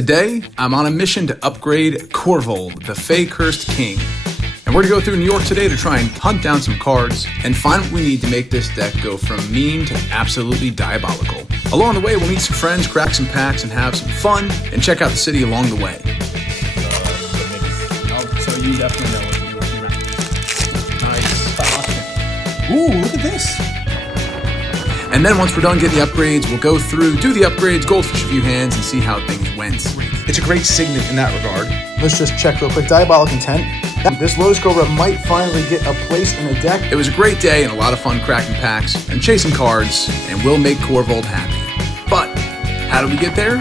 Today, I'm on a mission to upgrade Korvold, the Fae-Cursed King. And we're gonna go through New York today to try and hunt down some cards and find what we need to make this deck go from mean to absolutely diabolical. Along the way, we'll meet some friends, crack some packs, and have some fun, and check out the city along the way. So you definitely know what you're doing. Nice. Ooh, look at this. And then once we're done getting the upgrades, we'll go through, do the upgrades, goldfish a few hands, and see how things went. It's a great signet in that regard. Let's just check real quick. Diabolic Intent. This Lotus Cobra might finally get a place in the deck. It was a great day and a lot of fun cracking packs and chasing cards, and we'll make Korvold happy. But how did we get there?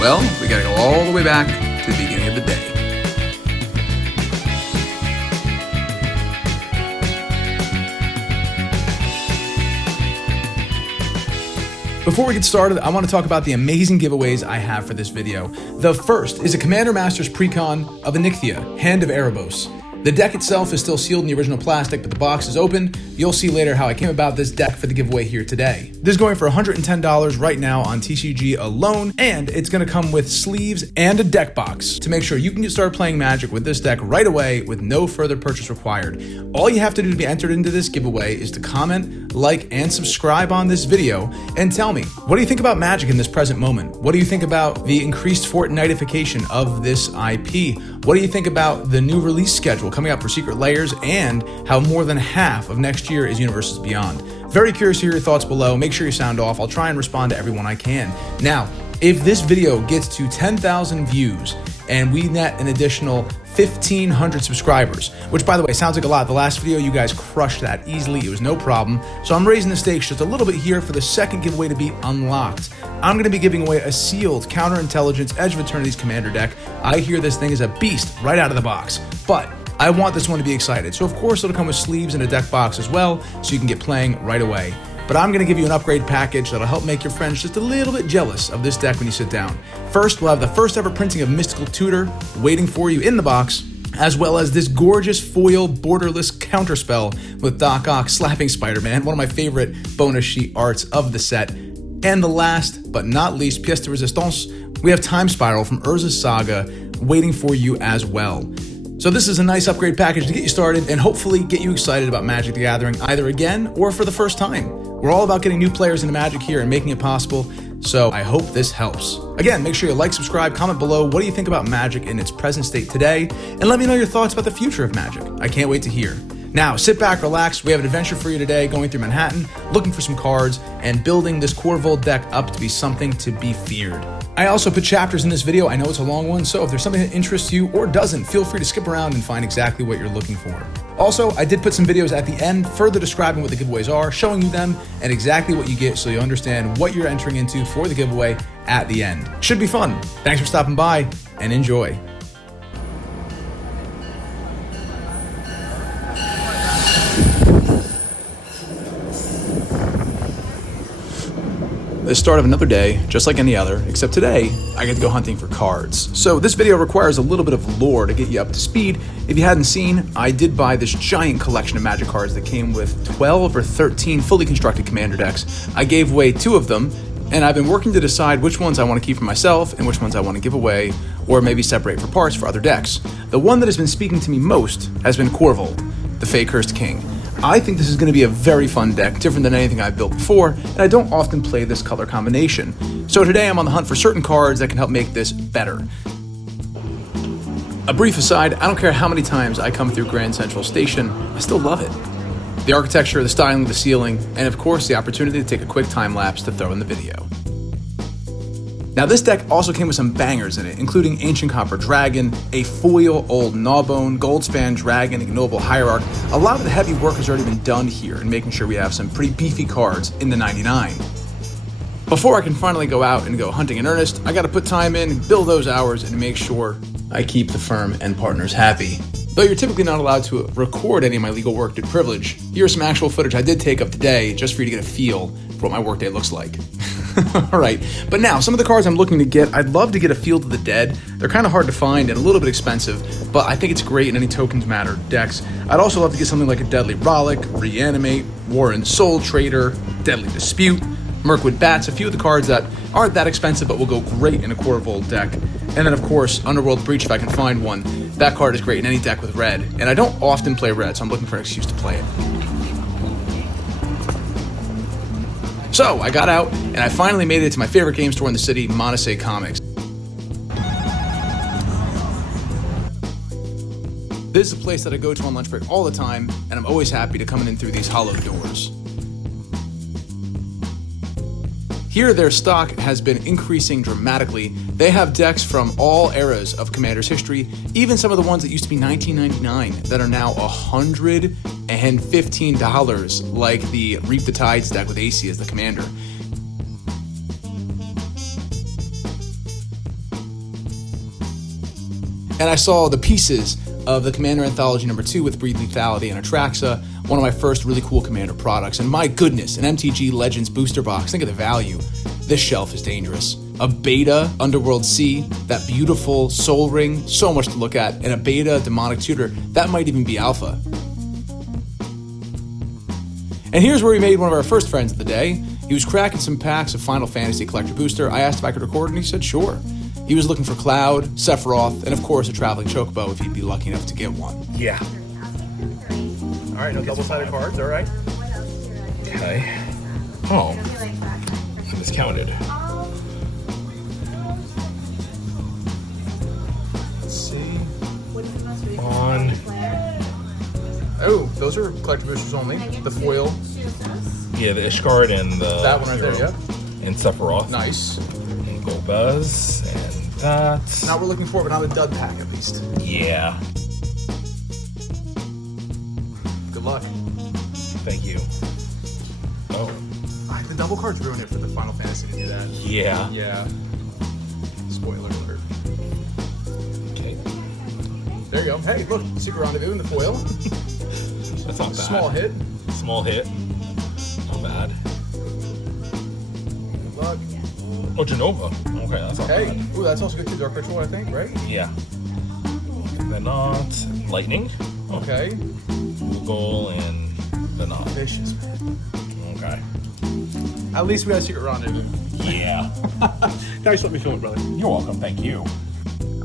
Well, we gotta go all the way back to the beginning of the day. Before we get started, I want to talk about the amazing giveaways I have for this video. The first is a Commander Masters Precon of Onyxia, Hand of Erebos. The deck itself is still sealed in the original plastic, but the box is open. You'll see later how I came about this deck for the giveaway here today. This is going for $110 right now on TCG alone, and it's going to come with sleeves and a deck box to make sure you can get started playing Magic with this deck right away with no further purchase required. All you have to do to be entered into this giveaway is to comment, like, and subscribe on this video and tell me, what do you think about Magic in this present moment? What do you think about the increased Fortnitification of this IP? What do you think about the new release schedule coming up for Secret Layers and how more than half of next year is Universes Beyond? Very curious to hear your thoughts below. Make sure you sound off. I'll try and respond to everyone I can. Now, if this video gets to 10,000 views and we net an additional 1,500 subscribers, which by the way sounds like a lot. The last video, you guys crushed that easily. It was no problem. So I'm raising the stakes just a little bit here for the second giveaway to be unlocked. I'm going to be giving away a sealed Counterintelligence Edge of Eternity's Commander deck. I hear this thing is a beast right out of the box, but I want this one to be excited. So of course it'll come with sleeves and a deck box as well, so you can get playing right away. But I'm going to give you an upgrade package that'll help make your friends just a little bit jealous of this deck when you sit down. First, we'll have the first ever printing of Mystical Tutor waiting for you in the box, as well as this gorgeous foil borderless counterspell with Doc Ock slapping Spider-Man, one of my favorite bonus sheet arts of the set. And the last, but not least, pièce de résistance, we have Time Spiral from Urza's Saga waiting for you as well. So this is a nice upgrade package to get you started and hopefully get you excited about Magic the Gathering either again or for the first time. We're all about getting new players into Magic here and making it possible, so I hope this helps. Again, make sure you like, subscribe, comment below what do you think about Magic in its present state today, and let me know your thoughts about the future of Magic. I can't wait to hear. Now, sit back, relax. We have an adventure for you today, going through Manhattan, looking for some cards, and building this Korvold deck up to be something to be feared. I also put chapters in this video. I know it's a long one, so if there's something that interests you or doesn't, feel free to skip around and find exactly what you're looking for. Also, I did put some videos at the end further describing what the giveaways are, showing you them, and exactly what you get so you understand what you're entering into for the giveaway at the end. Should be fun. Thanks for stopping by, and enjoy. The start of another day, just like any other, except today, I get to go hunting for cards. So this video requires a little bit of lore to get you up to speed. If you hadn't seen, I did buy this giant collection of Magic cards that came with 12 or 13 fully constructed Commander decks. I gave away 2 of them, and I've been working to decide which ones I want to keep for myself and which ones I want to give away, or maybe separate for parts for other decks. The one that has been speaking to me most has been Korvold, the Fae-Cursed King. I think this is going to be a very fun deck, different than anything I've built before, and I don't often play this color combination. So today I'm on the hunt for certain cards that can help make this better. A brief aside, I don't care how many times I come through Grand Central Station, I still love it. The architecture, the styling of the ceiling, and of course the opportunity to take a quick time lapse to throw in the video. Now this deck also came with some bangers in it, including Ancient Copper Dragon, a foil Old Gnawbone, Goldspan Dragon, Ignoble Hierarch. A lot of the heavy work has already been done here in making sure we have some pretty beefy cards in the 99. Before I can finally go out and go hunting in earnest, I gotta put time in, build those hours, and make sure I keep the firm and partners happy. Though you're typically not allowed to record any of my legal work due to privilege, here's some actual footage I did take of today just for you to get a feel for what my workday looks like. Alright, but now, some of the cards I'm looking to get, I'd love to get a Field of the Dead. They're kind of hard to find and a little bit expensive, but I think it's great in any Tokens Matter decks. I'd also love to get something like a Deadly Rollick, Reanimate, War and Soul Trader, Deadly Dispute, Mirkwood Bats, a few of the cards that aren't that expensive but will go great in a Korvold deck. And then, of course, Underworld Breach, if I can find one. That card is great in any deck with red. And I don't often play red, so I'm looking for an excuse to play it. So, I got out, and I finally made it to my favorite game store in the city, Monasay Comics. This is a place that I go to on lunch break all the time, and I'm always happy to come in through these hollow doors. Here, their stock has been increasing dramatically. They have decks from all eras of Commander's history, even some of the ones that used to be $19.99 that are now $115, like the Reap the Tides deck with AC as the commander. And I saw the pieces of the Commander Anthology number 2 with Breed Lethality and Atraxa, one of my first really cool Commander products. And my goodness, an MTG Legends booster box, think of the value. This shelf is dangerous. A beta Underworld C, that beautiful Soul Ring, so much to look at, and a beta Demonic Tutor, that might even be alpha. And here's where we made one of our first friends of the day. He was cracking some packs of Final Fantasy Collector Booster. I asked if I could record, and he said sure. He was looking for Cloud, Sephiroth, and of course a traveling Chocobo if he'd be lucky enough to get one. Yeah. All right, no double-sided cards, all right. Okay. Oh, I miscounted. Let's see. On. Oh, those are Collector Boosters only. The foil. Yeah, the Ishgard and the. That one right there, Hero. yep. And Sephiroth. Nice. And Golbez. And that. Not we're looking for, but not a dud pack at least. Yeah. Good luck. Thank you. Oh. The double cards ruined it for the Final Fantasy to do that. Yeah. Yeah. Spoiler alert. Okay. There you go. Hey, look, Secret Rendezvous in the foil. That's not bad. Small hit. Small hit. Not bad. Good luck. Oh, Genova. Okay, that's not Hey, bad. ooh, that's also good too. Dark Ritual, I think, right? Yeah. Then not Lightning. Okay. Google and then not. Vicious, man. Okay. At least we got a Secret Rendezvous. Yeah. Thanks for letting me film it, brother. You're welcome. Thank you.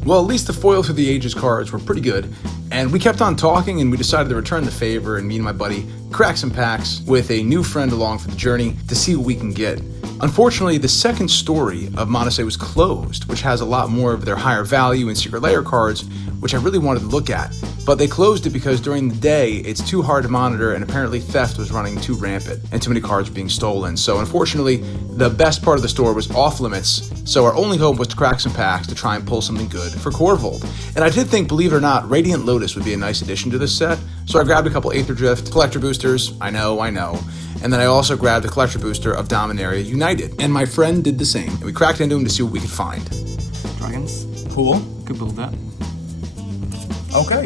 Well, at least the foil through the ages cards were pretty good, and we kept on talking and we decided to return the favor and me and my buddy crack some packs with a new friend along for the journey to see what we can get. Unfortunately, the second story of Monasay was closed, which has a lot more of their higher value and secret layer cards, which I really wanted to look at. But they closed it because during the day, it's too hard to monitor and apparently theft was running too rampant and too many cards were being stolen. So unfortunately, the best part of the store was off limits. So our only hope was to crack some packs to try and pull something good for Korvold. And I did think, believe it or not, Radiant Lotus would be a nice addition to this set. So I grabbed a couple Aether Drift Collector Boosters. I know. And then I also grabbed a Collector Booster of Dominaria United. And my friend did the same. And we cracked into him to see what we could find. Dragons. Cool. Could build that. Okay.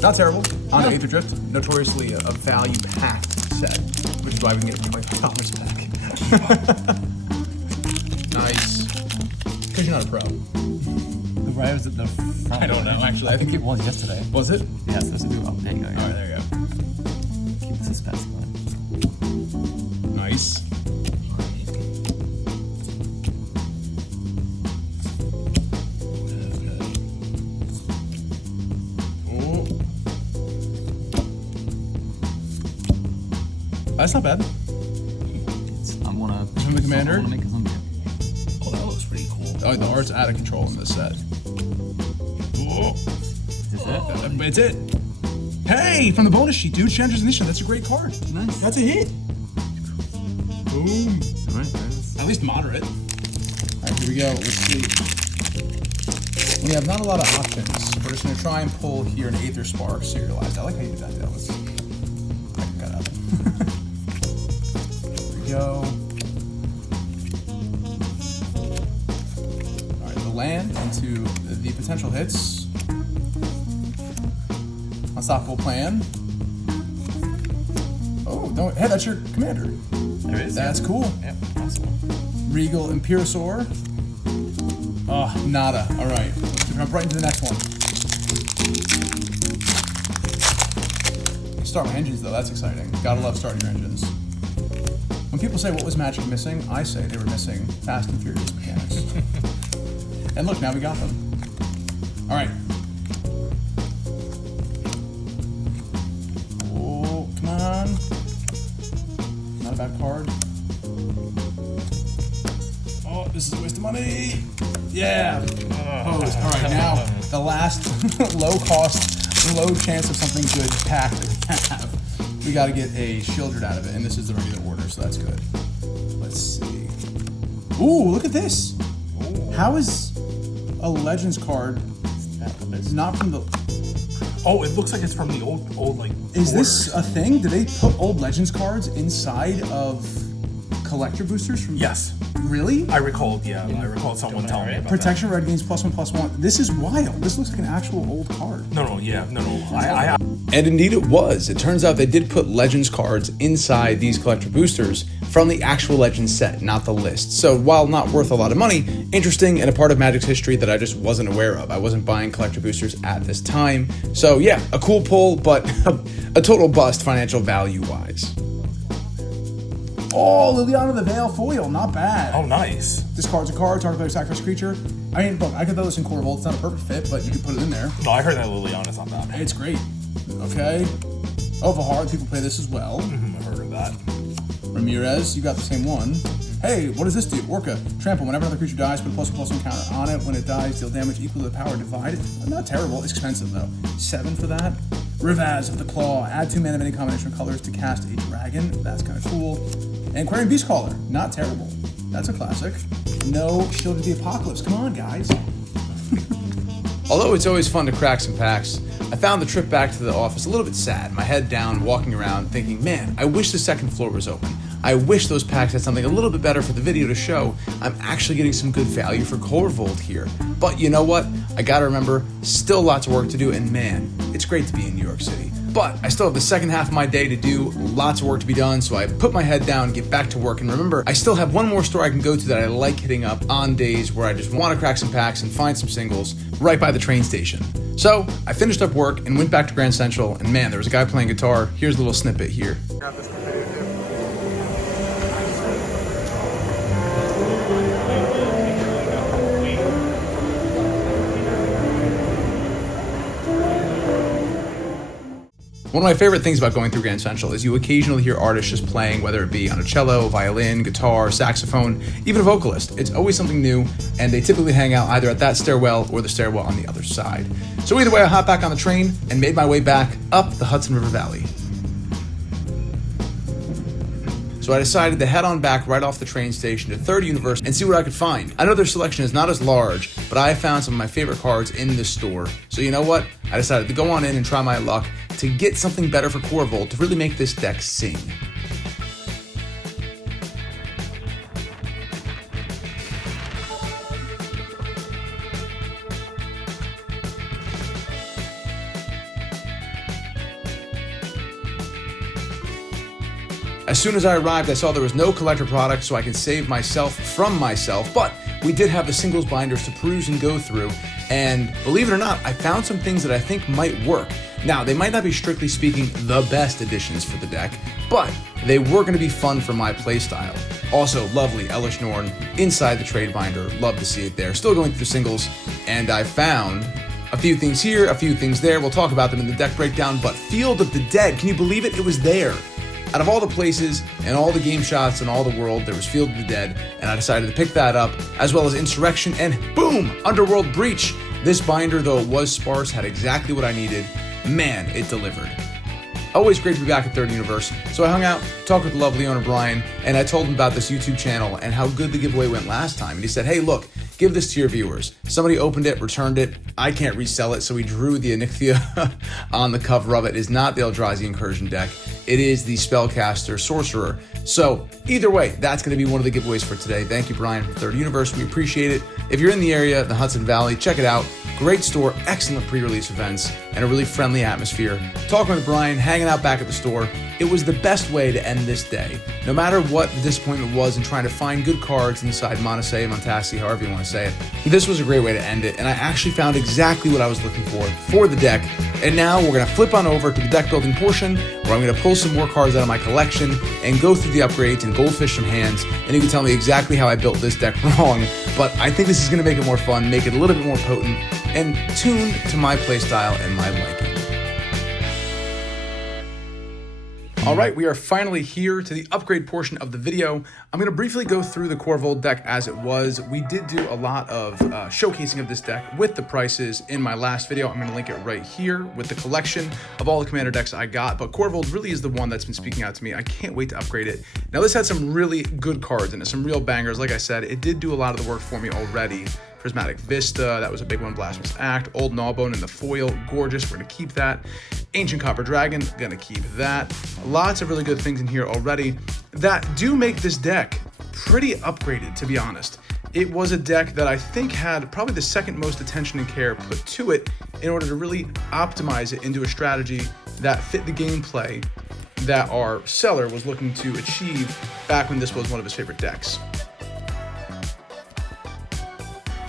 Not terrible. On to Aether Drift, notoriously a value-packed set, which is why we can get it for $25 back. Nice. Because you're not a pro. The Rise at the front. I don't know, actually. I think it was yesterday. Was it? Yes, there's a new update going on. All right, there you go. Keep the suspense going. Nice. That's not bad. I wanna. From the commander? I wanna make a zombie. Oh, that looks pretty cool. Oh, the art's out of control in this set. Is this it? It's it. Hey, from the bonus sheet, dude. Chandra's Initiative. That's a great card. Nice. That's a hit. Boom. Alright, nice. At least moderate. All right, here we go. Let's see. We have not a lot of options. We're just going to try and pull here an Aether Spark serialized. I like how you did that. That was... I can cut out. Here we go. All right, the land into the potential hits. Unstoppable Plan. Oh, no. Hey, that's your commander. There it is. That's cool. Yep, awesome. Regal Imperasaur. Oh, nada. All right. Let's jump right into the next one. Start my engines, though. That's exciting. Gotta love starting your engines. When people say what was Magic missing, I say they were missing Fast and Furious mechanics. And look, now we got them. All right. Oh, come on. Not a bad card. Oh, this is a waste of money. Yeah. Posed. All right, now the last low cost, low chance of something good pack that we have. We got to get a Shieldred out of it, and this is the regular order, so that's good. Let's see. Ooh, look at this. Ooh. How is a Legends card not from the... Oh, it looks like it's from the old like. Is orders. this a thing? Did they put old Legends cards inside of collector boosters from... Yes. Really? I recall someone telling me about Protection red gains +1/+1. This is wild. This looks like an actual old card. that. No. I And indeed it was. It turns out they did put Legends cards inside these collector boosters from the actual Legends set, not the list. So while not worth a lot of money, interesting and a part of Magic's history that I just wasn't aware of. I wasn't buying collector boosters at this time. So yeah, a cool pull, but a total bust financial value-wise. Oh, Liliana the Veil foil, not bad. Oh, nice. Discards a card, target player sacrifice creature. I mean, look, I could throw this in Korvold. It's not a perfect fit, but you can put it in there. No, I heard that Liliana's not bad. It's great. Okay. Oh, Vahar, people play this as well. I've heard of that. Ramirez, you got the same one. Hey, what does this do? Orca, trample. Whenever another creature dies, put a +1/+1 counter on it. When it dies, deal damage equal to the power divided. Not terrible. It's expensive, though. 7 for that. Rivaz of the Claw. Add 2 mana of any combination of colors to cast a dragon. That's kind of cool. And Aquarian Beastcaller. Not terrible. That's a classic. No Shield of the Apocalypse. Come on, guys. Although it's always fun to crack some packs, I found the trip back to the office a little bit sad. My head down, walking around, thinking, man, I wish the second floor was open. I wish those packs had something a little bit better for the video to show. I'm actually getting some good value for Korvold here. But you know what? I gotta remember, still lots of work to do, and man, it's great to be in New York City. But I still have the second half of my day to do, lots of work to be done, so I put my head down, get back to work, and remember, I still have one more store I can go to that I like hitting up on days where I just want to crack some packs and find some singles right by the train station. So I finished up work and went back to Grand Central, and man, there was a guy playing guitar. Here's a little snippet here. One of my favorite things about going through Grand Central is you occasionally hear artists just playing, whether it be on a cello, violin, guitar, saxophone, even a vocalist. It's always something new, and they typically hang out either at that stairwell or the stairwell on the other side. So either way, I hopped back on the train and made my way back up the Hudson River Valley. So I decided to head on back right off the train station to Third Universe and see what I could find. I know their selection is not as large, but I found some of my favorite cards in this store. So you know what? I decided to go on in and try my luck to get something better for Korvold to really make this deck sing. As soon as I arrived, I saw there was no collector product, so I could save myself from myself, but we did have the singles binders to peruse and go through, and believe it or not, I found some things that I think might work. Now, they might not be strictly speaking the best additions for the deck, but they were going to be fun for my playstyle. Also, lovely Elish Norn inside the trade binder, love to see it there. Still going through singles, and I found a few things here, a few things there. We'll talk about them in the deck breakdown, but Field of the Dead, can you believe it? It was there. Out of all the places and all the game shots in all the world, there was Field of the Dead, and I decided to pick that up, as well as Insurrection, and boom, Underworld Breach. This binder, though it was sparse, had exactly what I needed. Man, it delivered. Always great to be back at Third Universe, so I hung out, talked with the lovely owner Brian, and I told him about this YouTube channel and how good the giveaway went last time. And he said, hey, look, give this to your viewers. Somebody opened it, returned it. I can't resell it, so he drew the Onyxia on the cover of it. It is not the Eldrazi Incursion deck. It is the Spellcaster Sorcerer. So either way, that's going to be one of the giveaways for today. Thank you, Brian, from Third Universe. We appreciate it. If you're in the area, the Hudson Valley, check it out. Great store, excellent pre-release events, and a really friendly atmosphere. Talking with Brian, hanging out back at the store, it was the best way to end this day. No matter what the disappointment was in trying to find good cards inside Montase, Montasi, however you want to say it, this was a great way to end it, and I actually found exactly what I was looking for the deck. And now we're going to flip on over to the deck building portion, where I'm going to pull some more cards out of my collection and go through the upgrades and goldfish some hands, and you can tell me exactly how I built this deck wrong, but I think this is going to make it more fun, make it a little bit more potent, and tuned to my playstyle and my liking. All right, we are finally here to the upgrade portion of the video. I'm going to briefly go through the Korvold deck as it was. We did do a lot of showcasing of this deck with the prices in my last video. I'm going to link it right here with the collection of all the commander decks I got, but Korvold really is the one that's been speaking out to me. I can't wait to upgrade it. Now, this had some really good cards in it, some real bangers. Like I said, it did do a lot of the work for me already. Prismatic Vista, that was a big one. Blasphemous Act, Old Gnawbone in the foil, gorgeous, we're gonna keep that. Ancient Copper Dragon, gonna keep that. Lots of really good things in here already that do make this deck pretty upgraded, to be honest. It was a deck that I think had probably the second most attention and care put to it in order to really optimize it into a strategy that fit the gameplay that our seller was looking to achieve back when this was one of his favorite decks.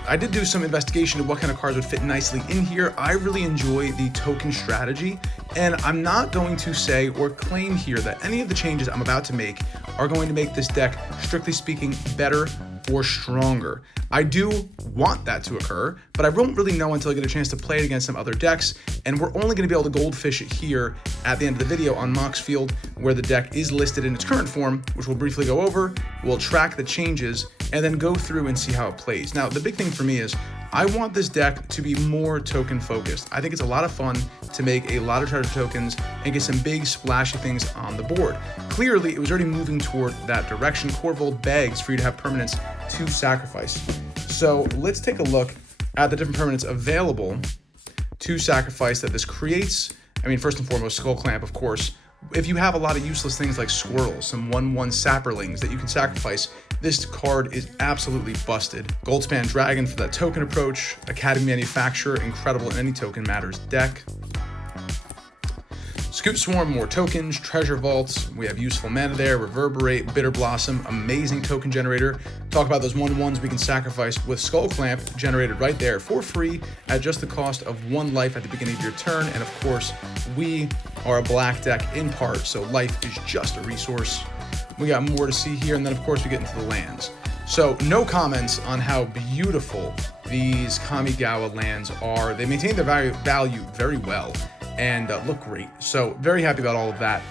I did do some investigation of what kind of cards would fit nicely in here. I really enjoy the token strategy, and I'm not going to say or claim here that any of the changes I'm about to make are going to make this deck, strictly speaking, better or stronger. I do want that to occur, but I won't really know until I get a chance to play it against some other decks, and we're only going to be able to goldfish it here at the end of the video on Mox Field, where the deck is listed in its current form, which we'll briefly go over. We'll track the changes and then go through and see how it plays. Now, the big thing for me is I want this deck to be more token focused. I think it's a lot of fun to make a lot of treasure tokens and get some big splashy things on the board. Clearly, it was already moving toward that direction. Korvold begs for you to have permanents to sacrifice. So let's take a look at the different permanents available to sacrifice that this creates. I mean, first and foremost, Skull Clamp, of course. If you have a lot of useless things like Squirrels, some 1/1 sapperlings that you can sacrifice, this card is absolutely busted. Goldspan Dragon for that token approach. Academy Manufacturer, incredible in any token matters deck. Scoot Swarm, more tokens. Treasure Vaults, we have useful mana there. Reverberate, Bitter Blossom, amazing token generator. Talk about those 1/1s we can sacrifice with Skull Clamp, generated right there for free at just the cost of 1 life at the beginning of your turn. And of course, we are a black deck in part, so life is just a resource. We got more to see here, and then of course we get into the lands. So no comments on how beautiful these Kamigawa lands are. They maintain their value very well and look great. So very happy about all of that.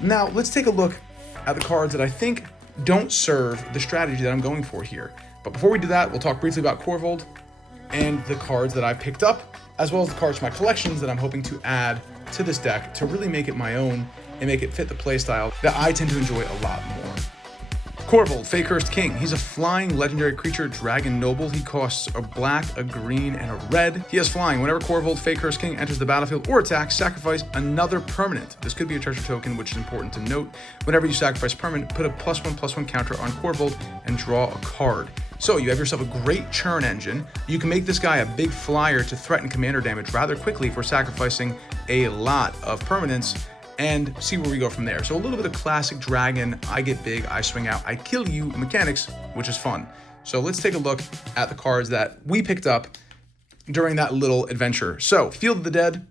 Now let's take a look at the cards that I think don't serve the strategy that I'm going for here. But before we do that, we'll talk briefly about Korvold and the cards that I picked up, as well as the cards from my collections that I'm hoping to add to this deck to really make it my own and make it fit the playstyle that I tend to enjoy a lot more. Korvold, Fae-Cursed King. He's a flying legendary creature, Dragon Noble. He costs a black, a green, and a red. He has flying. Whenever Korvold, Fae-Cursed King enters the battlefield or attacks, sacrifice another permanent. This could be a treasure token, which is important to note. Whenever you sacrifice permanent, put a +1/+1 counter on Korvold and draw a card. So you have yourself a great churn engine. You can make this guy a big flyer to threaten commander damage rather quickly for sacrificing a lot of permanents, and see where we go from there. So a little bit of classic Dragon, I get big, I swing out, I kill you mechanics, which is fun. So let's take a look at the cards that we picked up during that little adventure. So Field of the Dead,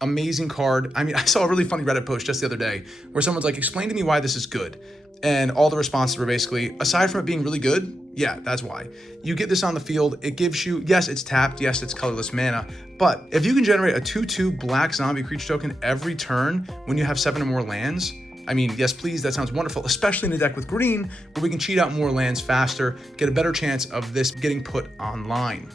amazing card. I mean, I saw a really funny Reddit post just the other day where someone's like, explain to me why this is good. And all the responses were basically, aside from it being really good, yeah, that's why. You get this on the field, it gives you, yes, it's tapped, yes, it's colorless mana, but if you can generate a 2/2 black zombie creature token every turn when you have 7 or more lands, I mean, yes, please, that sounds wonderful, especially in a deck with green, where we can cheat out more lands faster, get a better chance of this getting put online.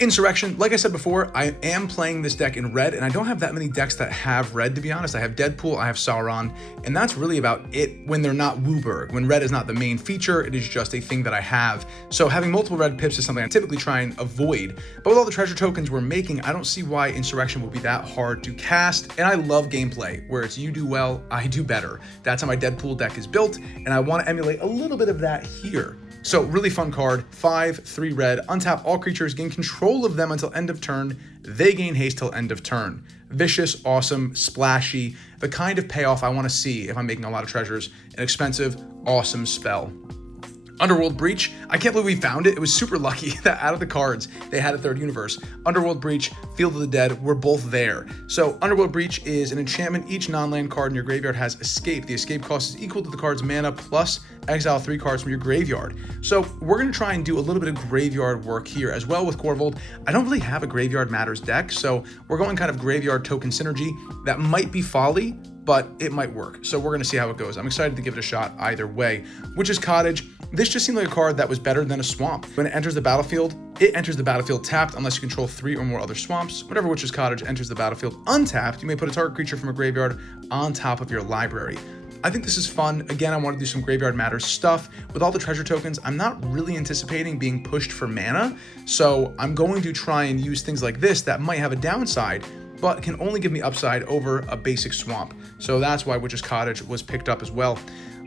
Insurrection, like I said before, I am playing this deck in red, and I don't have that many decks that have red, to be honest. I have Deadpool, I have Sauron, and that's really about it when they're not Wooburg. When red is not the main feature, it is just a thing that I have. So having multiple red pips is something I typically try and avoid. But with all the treasure tokens we're making, I don't see why Insurrection will be that hard to cast. And I love gameplay, where it's you do well, I do better. That's how my Deadpool deck is built, and I want to emulate a little bit of that here. So really fun card, 5/3 red, untap all creatures, gain control control of them until end of turn. They gain haste till end of turn. Vicious, awesome, splashy, the kind of payoff I want to see if I'm making a lot of treasures. An expensive, awesome spell. Underworld Breach, I can't believe we found it. It was super lucky that out of the cards, they had a third universe. Underworld Breach, Field of the Dead were both there. So Underworld Breach is an enchantment. Each non-land card in your graveyard has escape. The escape cost is equal to the card's mana plus exile 3 cards from your graveyard. So we're going to try and do a little bit of graveyard work here as well with Korvold. I don't really have a Graveyard Matters deck, so we're going kind of graveyard token synergy. That might be folly, but it might work. So we're going to see how it goes. I'm excited to give it a shot either way. Witch's Cottage. This just seemed like a card that was better than a swamp. When it enters the battlefield, it enters the battlefield tapped unless you control 3 or more other swamps. Whenever Witch's Cottage enters the battlefield untapped, you may put a target creature from a graveyard on top of your library. I think this is fun. Again, I want to do some Graveyard Matters stuff. With all the treasure tokens, I'm not really anticipating being pushed for mana, so I'm going to try and use things like this that might have a downside, but can only give me upside over a basic swamp. So that's why Witch's Cottage was picked up as well.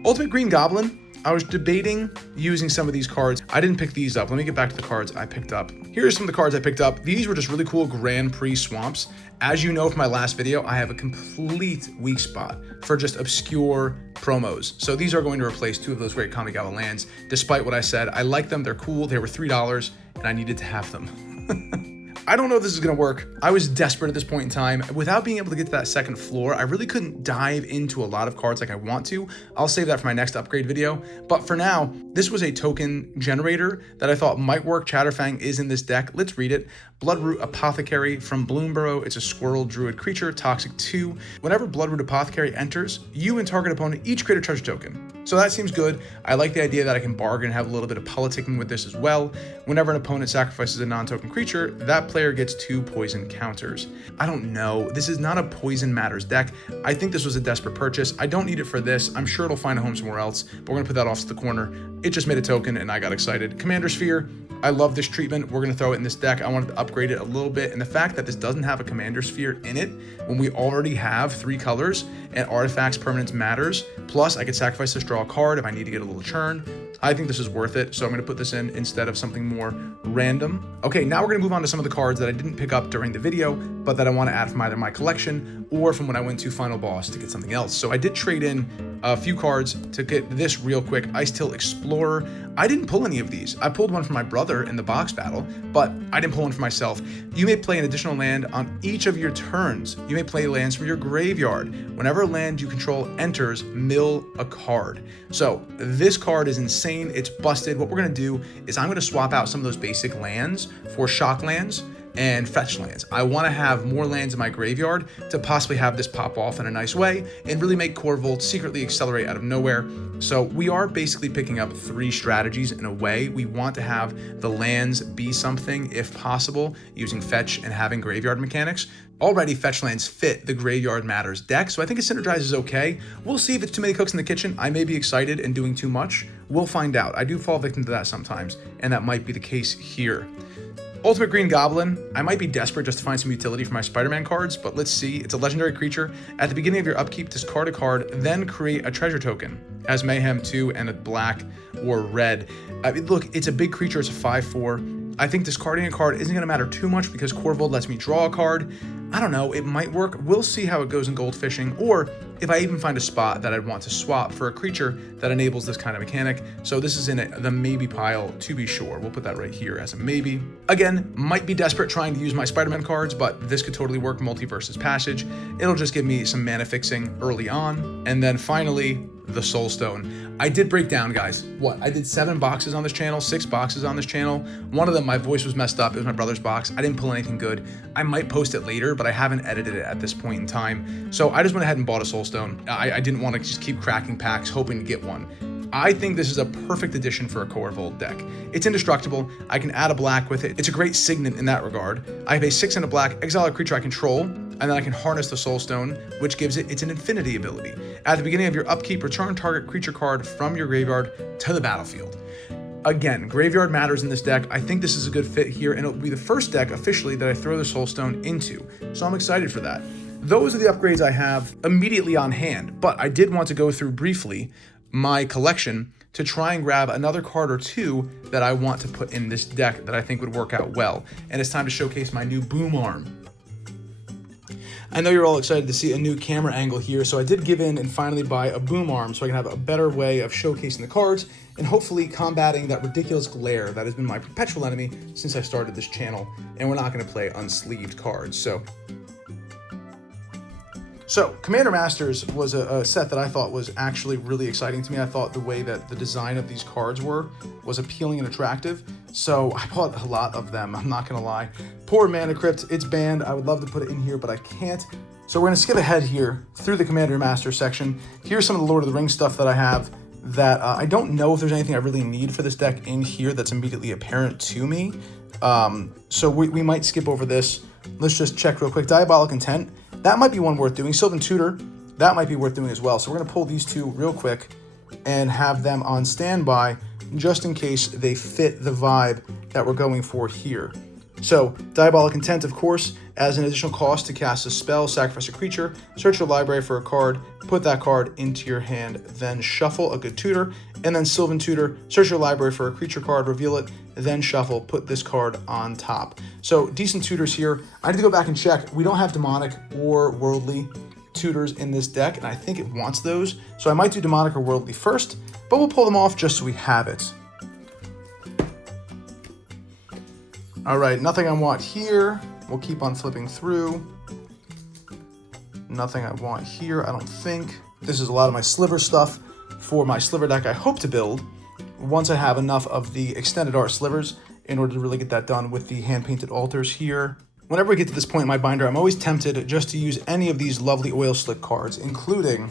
Ultimate Green Goblin. I was debating using some of these cards. I didn't pick these up. Let me get back to the cards I picked up. Here's some of the cards I picked up. These were just really cool Grand Prix swamps. As you know from my last video, I have a complete weak spot for just obscure promos. So these are going to replace 2 of those great Kamigawa lands. Despite what I said, I like them. They're cool. They were $3 and I needed to have them. I don't know if this is going to work. I was desperate at this point in time. Without being able to get to that second floor, I really couldn't dive into a lot of cards like I want to. I'll save that for my next upgrade video. But for now, this was a token generator that I thought might work. Chatterfang is in this deck. Let's read it. Bloodroot Apothecary from Bloomborough. It's a squirrel druid creature, toxic 2. Whenever Bloodroot Apothecary enters, you and target opponent each create a treasure token. So that seems good. I like the idea that I can bargain, have a little bit of politicking with this as well. Whenever an opponent sacrifices a non-token creature, that player gets 2 poison counters. I don't know. This is not a Poison Matters deck. I think this was a desperate purchase. I don't need it for this. I'm sure it'll find a home somewhere else, but we're gonna put that off to the corner. It just made a token and I got excited. Commander Sphere. I love this treatment. We're going to throw it in this deck. I wanted to upgrade it a little bit. And the fact that this doesn't have a Commander Sphere in it, when we already have 3 colors and artifacts, permanence matters, plus I could sacrifice this, draw a card if I need to get a little churn. I think this is worth it. So I'm going to put this in instead of something more random. Okay, now we're going to move on to some of the cards that I didn't pick up during the video, but that I want to add from either my collection or from when I went to Final Boss to get something else. So I did trade in a few cards to get this real quick. Icetill Explorer. I didn't pull any of these. I pulled one for my brother in the box battle, but I didn't pull one for myself. You may play an additional land on each of your turns. You may play lands from your graveyard. Whenever a land you control enters, mill a card. So this card is insane. It's busted. What we're going to do is I'm going to swap out some of those basic lands for shock lands and fetch lands. I want to have more lands in my graveyard to possibly have this pop off in a nice way and really make Korvold secretly accelerate out of nowhere. So we are basically picking up 3 strategies in a way. We want to have the lands be something if possible using fetch and having graveyard mechanics. Already fetch lands fit the Graveyard Matters deck, so I think it synergizes okay. We'll see if it's too many cooks in the kitchen. I may be excited and doing too much. We'll find out. I do fall victim to that sometimes, and that might be the case here. Ultimate Green Goblin. I might be desperate just to find some utility for my Spider-Man cards, but let's see. It's a legendary creature. At the beginning of your upkeep, discard a card, then create a treasure token as Mayhem 2 and a black or red. I mean, look, it's a big creature. It's a 5/4. I think discarding a card isn't going to matter too much because Korvold lets me draw a card. I don't know, it might work. We'll see how it goes in Goldfishing, or if I even find a spot that I'd want to swap for a creature that enables this kind of mechanic. So this is in the maybe pile to be sure. We'll put that right here as a maybe. Again, might be desperate trying to use my Spider-Man cards, but this could totally work. Multiverse's Passage. It'll just give me some mana fixing early on. And then finally, the Soul Stone. I did break down, guys. I did 7 boxes on this channel, 6 boxes on this channel. One of them, my voice was messed up. It was my brother's box. I didn't pull anything good. I might post it later, but I haven't edited it at this point in time. So I just went ahead and bought a Soul Stone. I didn't want to just keep cracking packs hoping to get one. I think this is a perfect addition for a Korvold deck. It's indestructible. I can add a black with it. It's a great signet in that regard. I have a 6 and a black, exile a creature I control, and then I can harness the Soul Stone, which gives it's an infinity ability. At the beginning of your upkeep, return target creature card from your graveyard to the battlefield. Again, Graveyard Matters in this deck. I think this is a good fit here, and it'll be the first deck officially that I throw the Soul Stone into. So I'm excited for that. Those are the upgrades I have immediately on hand, but I did want to go through briefly my collection to try and grab another card or two that I want to put in this deck that I think would work out well. And it's time to showcase my new boom arm. I know you're all excited to see a new camera angle here, so I did give in and finally buy a boom arm so I can have a better way of showcasing the cards and hopefully combating that ridiculous glare that has been my perpetual enemy since I started this channel, and we're not going to play unsleeved cards. So Commander Masters was a set that I thought was actually really exciting to me. I thought the way that the design of these cards was appealing and attractive. So I bought a lot of them, I'm not gonna lie. Poor Mana Crypt, it's banned. I would love to put it in here, but I can't. So we're gonna skip ahead here through the Commander Masters section. Here's some of the Lord of the Rings stuff that I have that I don't know if there's anything I really need for this deck in here that's immediately apparent to me. So we might skip over this. Let's just check real quick. Diabolic Intent. That might be one worth doing. Sylvan Tutor, that might be worth doing as well. So we're going to pull these two real quick and have them on standby just in case they fit the vibe that we're going for here. So Diabolic Intent, of course, as an additional cost to cast a spell, sacrifice a creature, search your library for a card, put that card into your hand, then shuffle a good tutor, and then Sylvan Tutor, search your library for a creature card, reveal it, then shuffle, put this card on top. So decent tutors here. I need to go back and check. We don't have demonic or worldly tutors in this deck, and I think it wants those. So I might do demonic or worldly first, but we'll pull them off just so we have it. All right, nothing I want here. We'll keep on flipping through. Nothing I want here, I don't think. This is a lot of my sliver stuff for my sliver deck I hope to build once I have enough of the extended art slivers in order to really get that done with the hand-painted altars here. Whenever we get to this point in my binder, I'm always tempted just to use any of these lovely oil slick cards, including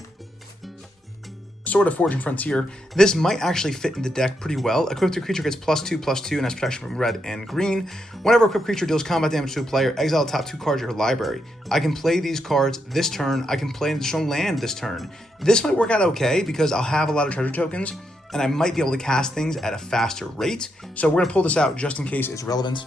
Sword of Forging Frontier. This might actually fit in the deck pretty well. Equipped creature gets +2/+2 and has protection from red and green. Whenever equipped creature deals combat damage to a player, exile the top 2 cards of your library. I can play these cards this turn. I can play an additional land this turn. This might work out okay because I'll have a lot of treasure tokens and I might be able to cast things at a faster rate. So we're gonna pull this out just in case it's relevant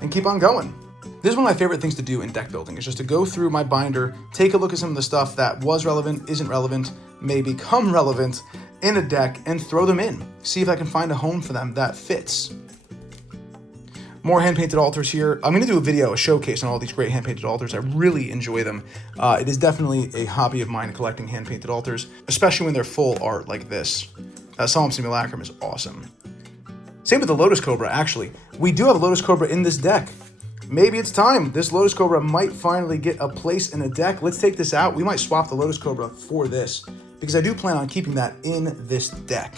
and keep on going. This is one of my favorite things to do in deck building, is just to go through my binder, take a look at some of the stuff that was relevant, isn't relevant, may become relevant in a deck, and throw them in. See if I can find a home for them that fits. More hand-painted altars here. I'm going to do a video, a showcase on all these great hand-painted altars. I really enjoy them. It is definitely a hobby of mine, collecting hand-painted altars, especially when they're full art like this. Solemn Simulacrum is awesome. Same with the Lotus Cobra, actually. We do have a Lotus Cobra in this deck. Maybe it's time. This Lotus Cobra might finally get a place in a deck. Let's take this out. We might swap the Lotus Cobra for this, because I do plan on keeping that in this deck.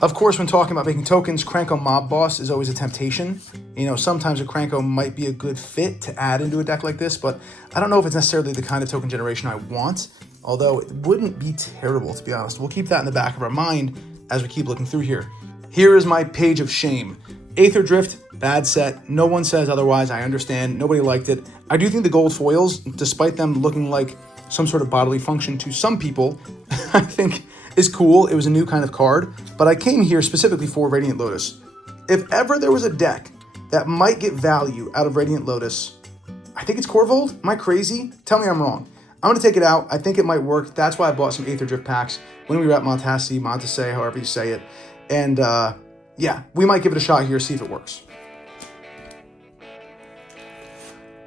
Of course, when talking about making tokens, Kranko Mob Boss is always a temptation. You know, sometimes a Kranko might be a good fit to add into a deck like this, but I don't know if it's necessarily the kind of token generation I want, although it wouldn't be terrible, to be honest. We'll keep that in the back of our mind as we keep looking through here. Here is my page of shame. Aether Drift, bad set. No one says otherwise. I understand. Nobody liked it. I do think the gold foils, despite them looking like some sort of bodily function to some people, I think is cool. It was a new kind of card, but I came here specifically for Radiant Lotus. If ever there was a deck that might get value out of Radiant Lotus, I think it's Korvold. Am I crazy? Tell me I'm wrong. I'm going to take it out. I think it might work. That's why I bought some Aether Drift packs when we were at Montase, however you say it. And yeah, we might give it a shot here, see if it works.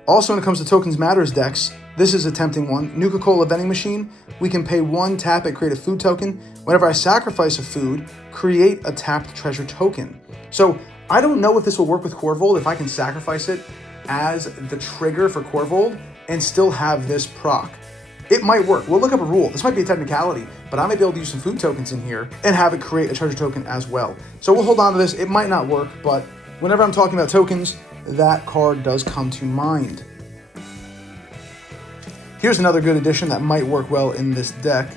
Also, when it comes to Tokens Matters decks, this is a tempting one. Nuka-Cola Vending Machine. We can pay 1, tap it, create a food token. Whenever I sacrifice a food, create a tapped treasure token. So I don't know if this will work with Korvold, if I can sacrifice it as the trigger for Korvold and still have this proc. It might work. We'll look up a rule. This might be a technicality, but I might be able to use some food tokens in here and have it create a treasure token as well. So we'll hold on to this. It might not work, but whenever I'm talking about tokens, that card does come to mind. Here's another good addition that might work well in this deck.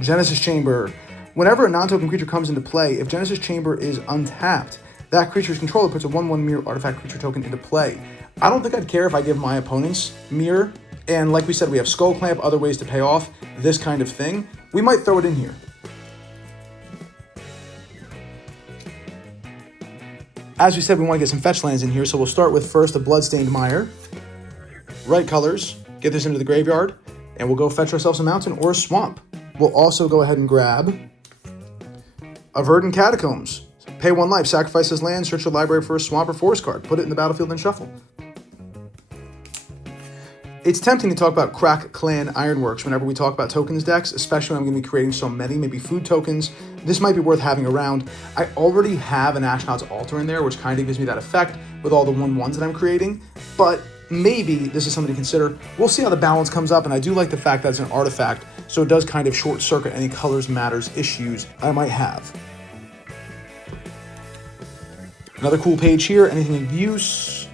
Genesis Chamber. Whenever a non-token creature comes into play, if Genesis Chamber is untapped, that creature's controller puts a 1/1 mirror artifact creature token into play. I don't think I'd care if I give my opponents mirror. And like we said, we have Skull Clamp, other ways to pay off this kind of thing. We might throw it in here. As we said, we want to get some fetch lands in here, so we'll start with first a Bloodstained Mire. Right colors, get this into the graveyard, and we'll go fetch ourselves a mountain or a swamp. we'll also go ahead and grab a Verdant Catacombs. Pay 1 life, sacrifice this land, search your library for a swamp or forest card, put it in the battlefield and shuffle. It's tempting to talk about Crack Clan Ironworks whenever we talk about tokens decks, especially when I'm going to be creating so many, maybe food tokens. This might be worth having around. I already have an Ashnod's Altar in there, which kind of gives me that effect with all the 1/1s that I'm creating, but maybe this is something to consider. We'll see how the balance comes up, and I do like the fact that it's an artifact, so it does kind of short circuit any colors matters issues I might have. Another cool page here, anything of use?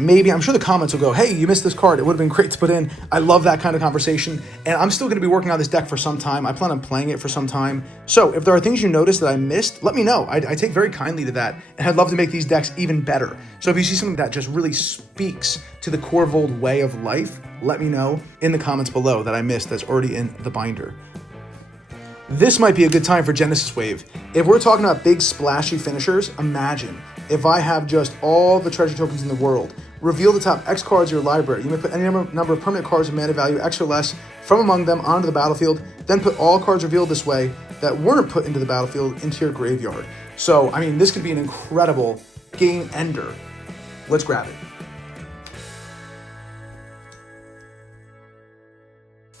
Maybe, I'm sure the comments will go, hey, you missed this card. It would have been great to put in. I love that kind of conversation. And I'm still going to be working on this deck for some time. I plan on playing it for some time. So if there are things you notice that I missed, let me know. I take very kindly to that. And I'd love to make these decks even better. So if you see something that just really speaks to the Korvold way of life, let me know in the comments below that I missed that's already in the binder. This might be a good time for Genesis Wave. If we're talking about big splashy finishers, imagine if I have just all the treasure tokens in the world. Reveal the top X cards of your library. You may put any number of permanent cards of mana value, X or less, from among them onto the battlefield. Then put all cards revealed this way that weren't put into the battlefield into your graveyard. So, I mean, this could be an incredible game ender. Let's grab it.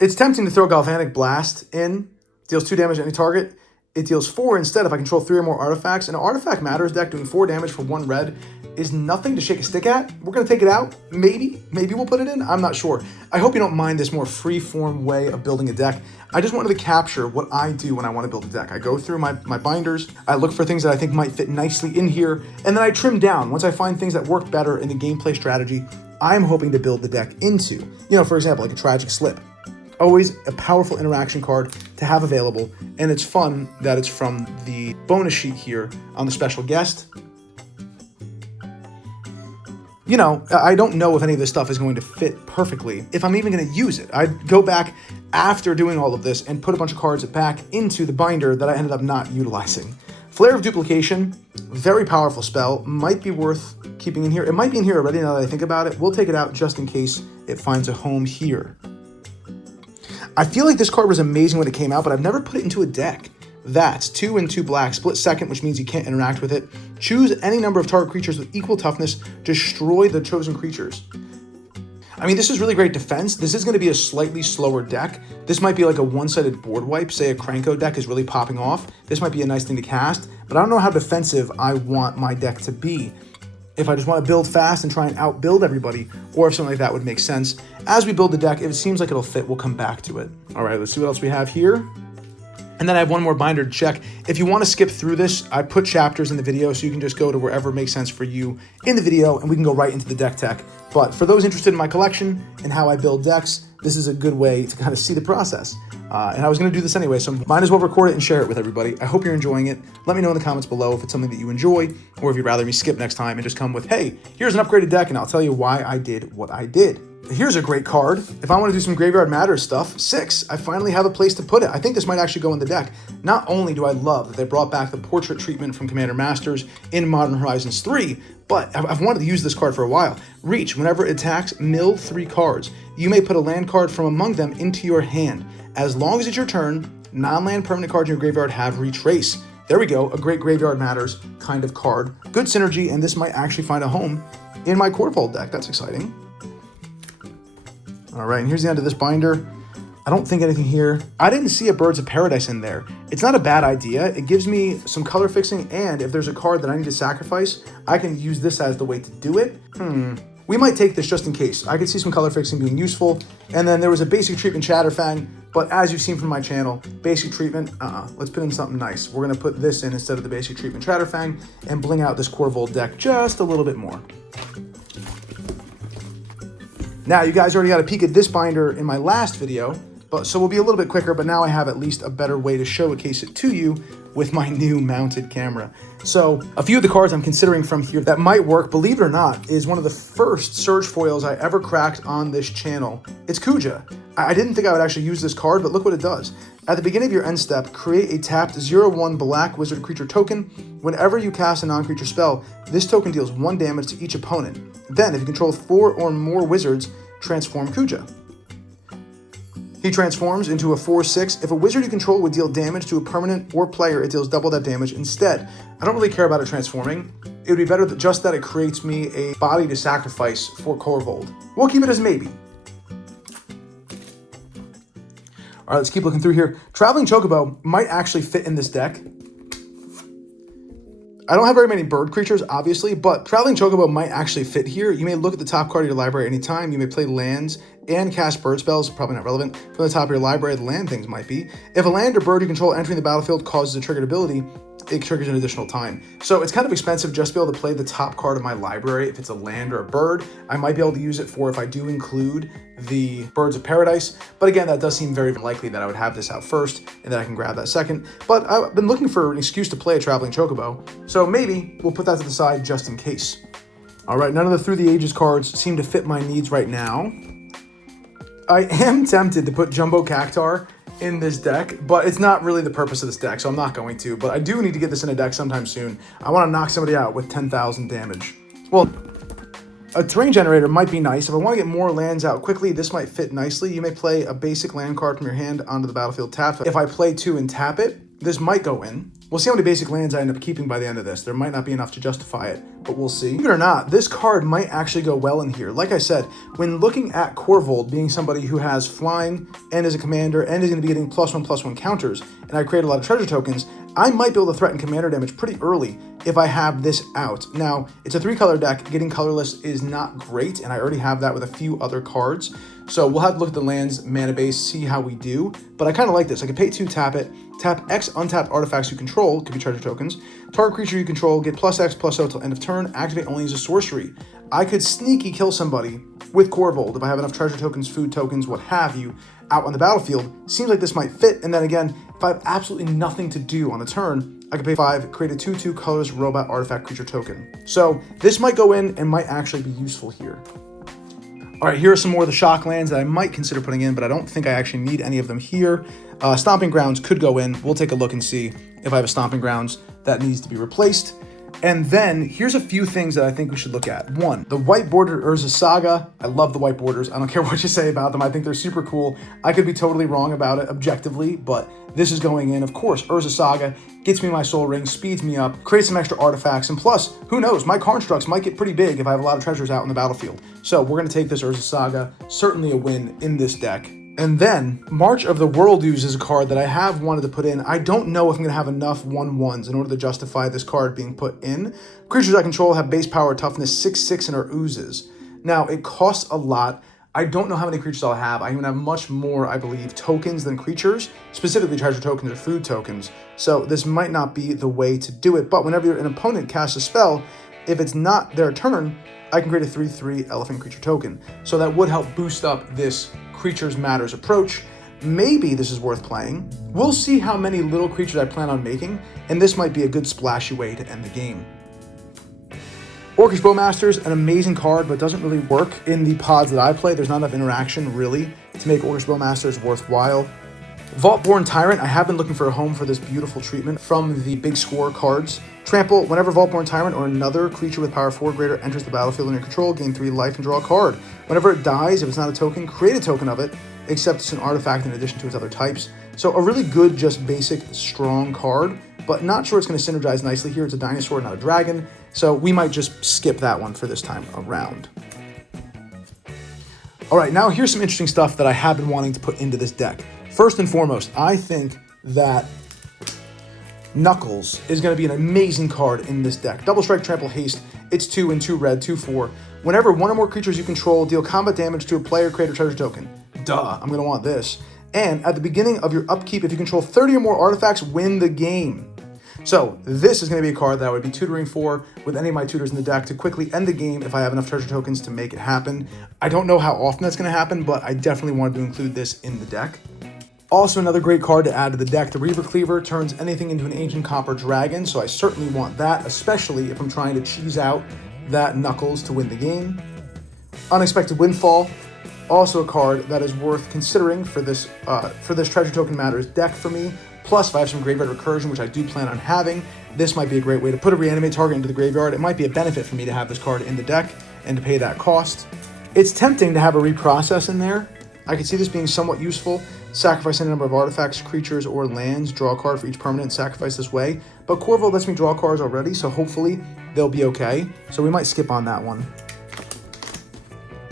It's tempting to throw Galvanic Blast in. Deals 2 damage to any target. It deals 4 instead if I control 3 or more artifacts. An Artifact Matters deck doing 4 damage for 1 red is nothing to shake a stick at. We're going to take it out. Maybe we'll put it in. I'm not sure. I hope you don't mind this more free-form way of building a deck. I just wanted to capture what I do when I want to build a deck. I go through my binders. I look for things that I think might fit nicely in here, and then I trim down. Once I find things that work better in the gameplay strategy, I'm hoping to build the deck into. You know, for example, like a Tragic Slip. Always a powerful interaction card to have available, and it's fun that it's from the bonus sheet here on the special guest. You know, I don't know if any of this stuff is going to fit perfectly, if I'm even going to use it. I'd go back after doing all of this and put a bunch of cards back into the binder that I ended up not utilizing. Flare of Duplication, very powerful spell, might be worth keeping in here. It might be in here already now that I think about it. We'll take it out just in case it finds a home here. I feel like this card was amazing when it came out, but I've never put it into a deck. That's 2 and 2 black, split second, which means you can't interact with it. Choose any number of target creatures with equal toughness, destroy the chosen creatures. I mean, this is really great defense. This is going to be a slightly slower deck. This might be like a one-sided board wipe. Say a Kranko deck is really popping off. This might be a nice thing to cast, but I don't know how defensive I want my deck to be. If I just want to build fast and try and outbuild everybody, or if something like that would make sense. As we build the deck, if it seems like it'll fit, we'll come back to it. All right, let's see what else we have here. And then I have one more binder to check. If you want to skip through this, I put chapters in the video so you can just go to wherever makes sense for you in the video and we can go right into the deck tech. But for those interested in my collection and how I build decks, this is a good way to kind of see the process. And I was going to do this anyway, so might as well record it and share it with everybody. I hope you're enjoying it. Let me know in the comments below if it's something that you enjoy, or if you'd rather me skip next time and just come with, hey, here's an upgraded deck, and I'll tell you why I did what I did. Here's a great card. If I want to do some Graveyard Matters stuff, 6, I finally have a place to put it. I think this might actually go in the deck. Not only do I love that they brought back the portrait treatment from Commander Masters in Modern Horizons 3, but I've wanted to use this card for a while. Reach, whenever it attacks, mill 3 cards. You may put a land card from among them into your hand. As long as it's your turn, non-land permanent cards in your graveyard have Retrace. There we go, a great Graveyard Matters kind of card. Good synergy, and this might actually find a home in my Korvold deck. That's exciting. All right, and here's the end of this binder. I don't think anything here. I didn't see a Birds of Paradise in there. It's not a bad idea. It gives me some color fixing, and if there's a card that I need to sacrifice, I can use this as the way to do it. We might take this just in case. I could see some color fixing being useful. And then there was a basic treatment Chatterfang, but as you've seen from my channel, basic treatment, let's put in something nice. We're gonna put this in instead of the basic treatment Chatterfang and bling out this Korvold deck just a little bit more. Now, you guys already got a peek at this binder in my last video, so we'll be a little bit quicker, but now I have at least a better way to showcase it to you with my new mounted camera. So a few of the cards I'm considering from here that might work, believe it or not, is one of the first Surge foils I ever cracked on this channel. It's Kuja. I didn't think I would actually use this card, but look what it does. At the beginning of your end step, create a tapped 0/1 black wizard creature token. Whenever you cast a non-creature spell, this token deals 1 damage to each opponent. Then, if you control 4 or more wizards, transform Kuja. He transforms into a 4/6. If a wizard you control would deal damage to a permanent or player, it deals double that damage instead. I don't really care about it transforming. It would be better just that it creates me a body to sacrifice for Korvold. We'll keep it as maybe. All right, let's keep looking through here. Traveling Chocobo might actually fit in this deck. I don't have very many bird creatures, obviously, but Traveling Chocobo might actually fit here. You may look at the top card of your library anytime. You may play lands and cast bird spells, probably not relevant. From the top of your library, the land things might be. If a land or bird you control entering the battlefield causes a triggered ability, it triggers an additional time. So it's kind of expensive just to be able to play the top card of my library. If it's a land or a bird, I might be able to use it for if I do include the Birds of Paradise. But again, that does seem very likely that I would have this out first and that I can grab that second. But I've been looking for an excuse to play a Traveling Chocobo. So maybe we'll put that to the side just in case. All right, none of the Through the Ages cards seem to fit my needs right now. I am tempted to put Jumbo Cactuar in this deck, but it's not really the purpose of this deck, so I'm not going to. But I do need to get this in a deck sometime soon. I want to knock somebody out with 10,000 damage. Well, a terrain generator might be nice. If I want to get more lands out quickly, this might fit nicely. You may play a basic land card from your hand onto the battlefield tapped. If I play 2 and tap it, this might go in. We'll see how many basic lands I end up keeping by the end of this. There might not be enough to justify it, but we'll see. Believe it or not, this card might actually go well in here. Like I said, when looking at Korvold being somebody who has flying and is a commander and is going to be getting +1/+1 counters, and I create a lot of treasure tokens, I might be able to threaten commander damage pretty early if I have this out. Now, it's a 3-color deck. Getting colorless is not great, and I already have that with a few other cards. So we'll have to look at the land's mana base, see how we do. But I kind of like this. I could pay 2, tap it, tap X untapped artifacts you control, could be treasure tokens. Target creature you control, get +X/+0 till end of turn, activate only as a sorcery. I could sneaky kill somebody with Korvold if I have enough treasure tokens, food tokens, what have you, out on the battlefield. Seems like this might fit. And then again, if I have absolutely nothing to do on the turn, I could pay 5, create a 2/2 colorless robot artifact creature token. So this might go in and might actually be useful here. All right, here are some more of the shock lands that I might consider putting in, but I don't think I actually need any of them here. Stomping Grounds could go in. We'll take a look and see if I have a Stomping Grounds that needs to be replaced. And then here's a few things that I think we should look at. 1, the white bordered Urza Saga. I love the white borders. I don't care what you say about them. I think they're super cool. I could be totally wrong about it objectively, but this is going in. Of course, Urza Saga gets me my soul ring, speeds me up, creates some extra artifacts, and plus, who knows, my constructs might get pretty big if I have a lot of treasures out in the battlefield. So we're going to take this Urza Saga. Certainly a win in this deck. And then, March of the Whirldews is a card that I have wanted to put in. I don't know if I'm going to have enough 1/1s in order to justify this card being put in. Creatures I control have base power, toughness 6/6, and are oozes. Now, it costs a lot. I don't know how many creatures I'll have. I even have much more, I believe, tokens than creatures, specifically treasure tokens or food tokens. So this might not be the way to do it. But whenever an opponent casts a spell, if it's not their turn, I can create a 3/3 elephant creature token. So that would help boost up this Creatures Matters approach. Maybe this is worth playing. We'll see how many little creatures I plan on making, and this might be a good splashy way to end the game. Orcish Bowmasters, an amazing card, but doesn't really work in the pods that I play. There's not enough interaction, really, to make Orcish Bowmasters worthwhile. Vaultborn Tyrant, I have been looking for a home for this beautiful treatment from the Big Score cards. Trample, whenever Vaultborn Tyrant or another creature with power 4 or greater enters the battlefield under your control, gain 3 life and draw a card. Whenever it dies, if it's not a token, create a token of it, except it's an artifact in addition to its other types. So a really good, just basic, strong card, but not sure it's going to synergize nicely here. It's a dinosaur, not a dragon, so we might just skip that one for this time around. All right, now here's some interesting stuff that I have been wanting to put into this deck. First and foremost, I think that Knuckles is going to be an amazing card in this deck. Double Strike, Trample, Haste. It's 2 and 2 red, 2/4. Whenever one or more creatures you control deal combat damage to a player, create a treasure token. Duh, I'm going to want this. And at the beginning of your upkeep, if you control 30 or more artifacts, win the game. So this is going to be a card that I would be tutoring for with any of my tutors in the deck to quickly end the game if I have enough treasure tokens to make it happen. I don't know how often that's going to happen, but I definitely wanted to include this in the deck. Also, another great card to add to the deck, the Reaver Cleaver turns anything into an Ancient Copper Dragon, so I certainly want that, especially if I'm trying to cheese out that Knuckles to win the game. Unexpected Windfall, also a card that is worth considering for this Treasure Token Matters deck for me. Plus, if I have some Graveyard Recursion, which I do plan on having, this might be a great way to put a reanimate target into the graveyard. It might be a benefit for me to have this card in the deck and to pay that cost. It's tempting to have a Reprocess in there. I could see this being somewhat useful, sacrificing a number of artifacts, creatures, or lands, draw a card for each permanent, sacrifice this way. But Korvold lets me draw cards already, so hopefully they'll be okay. So we might skip on that one.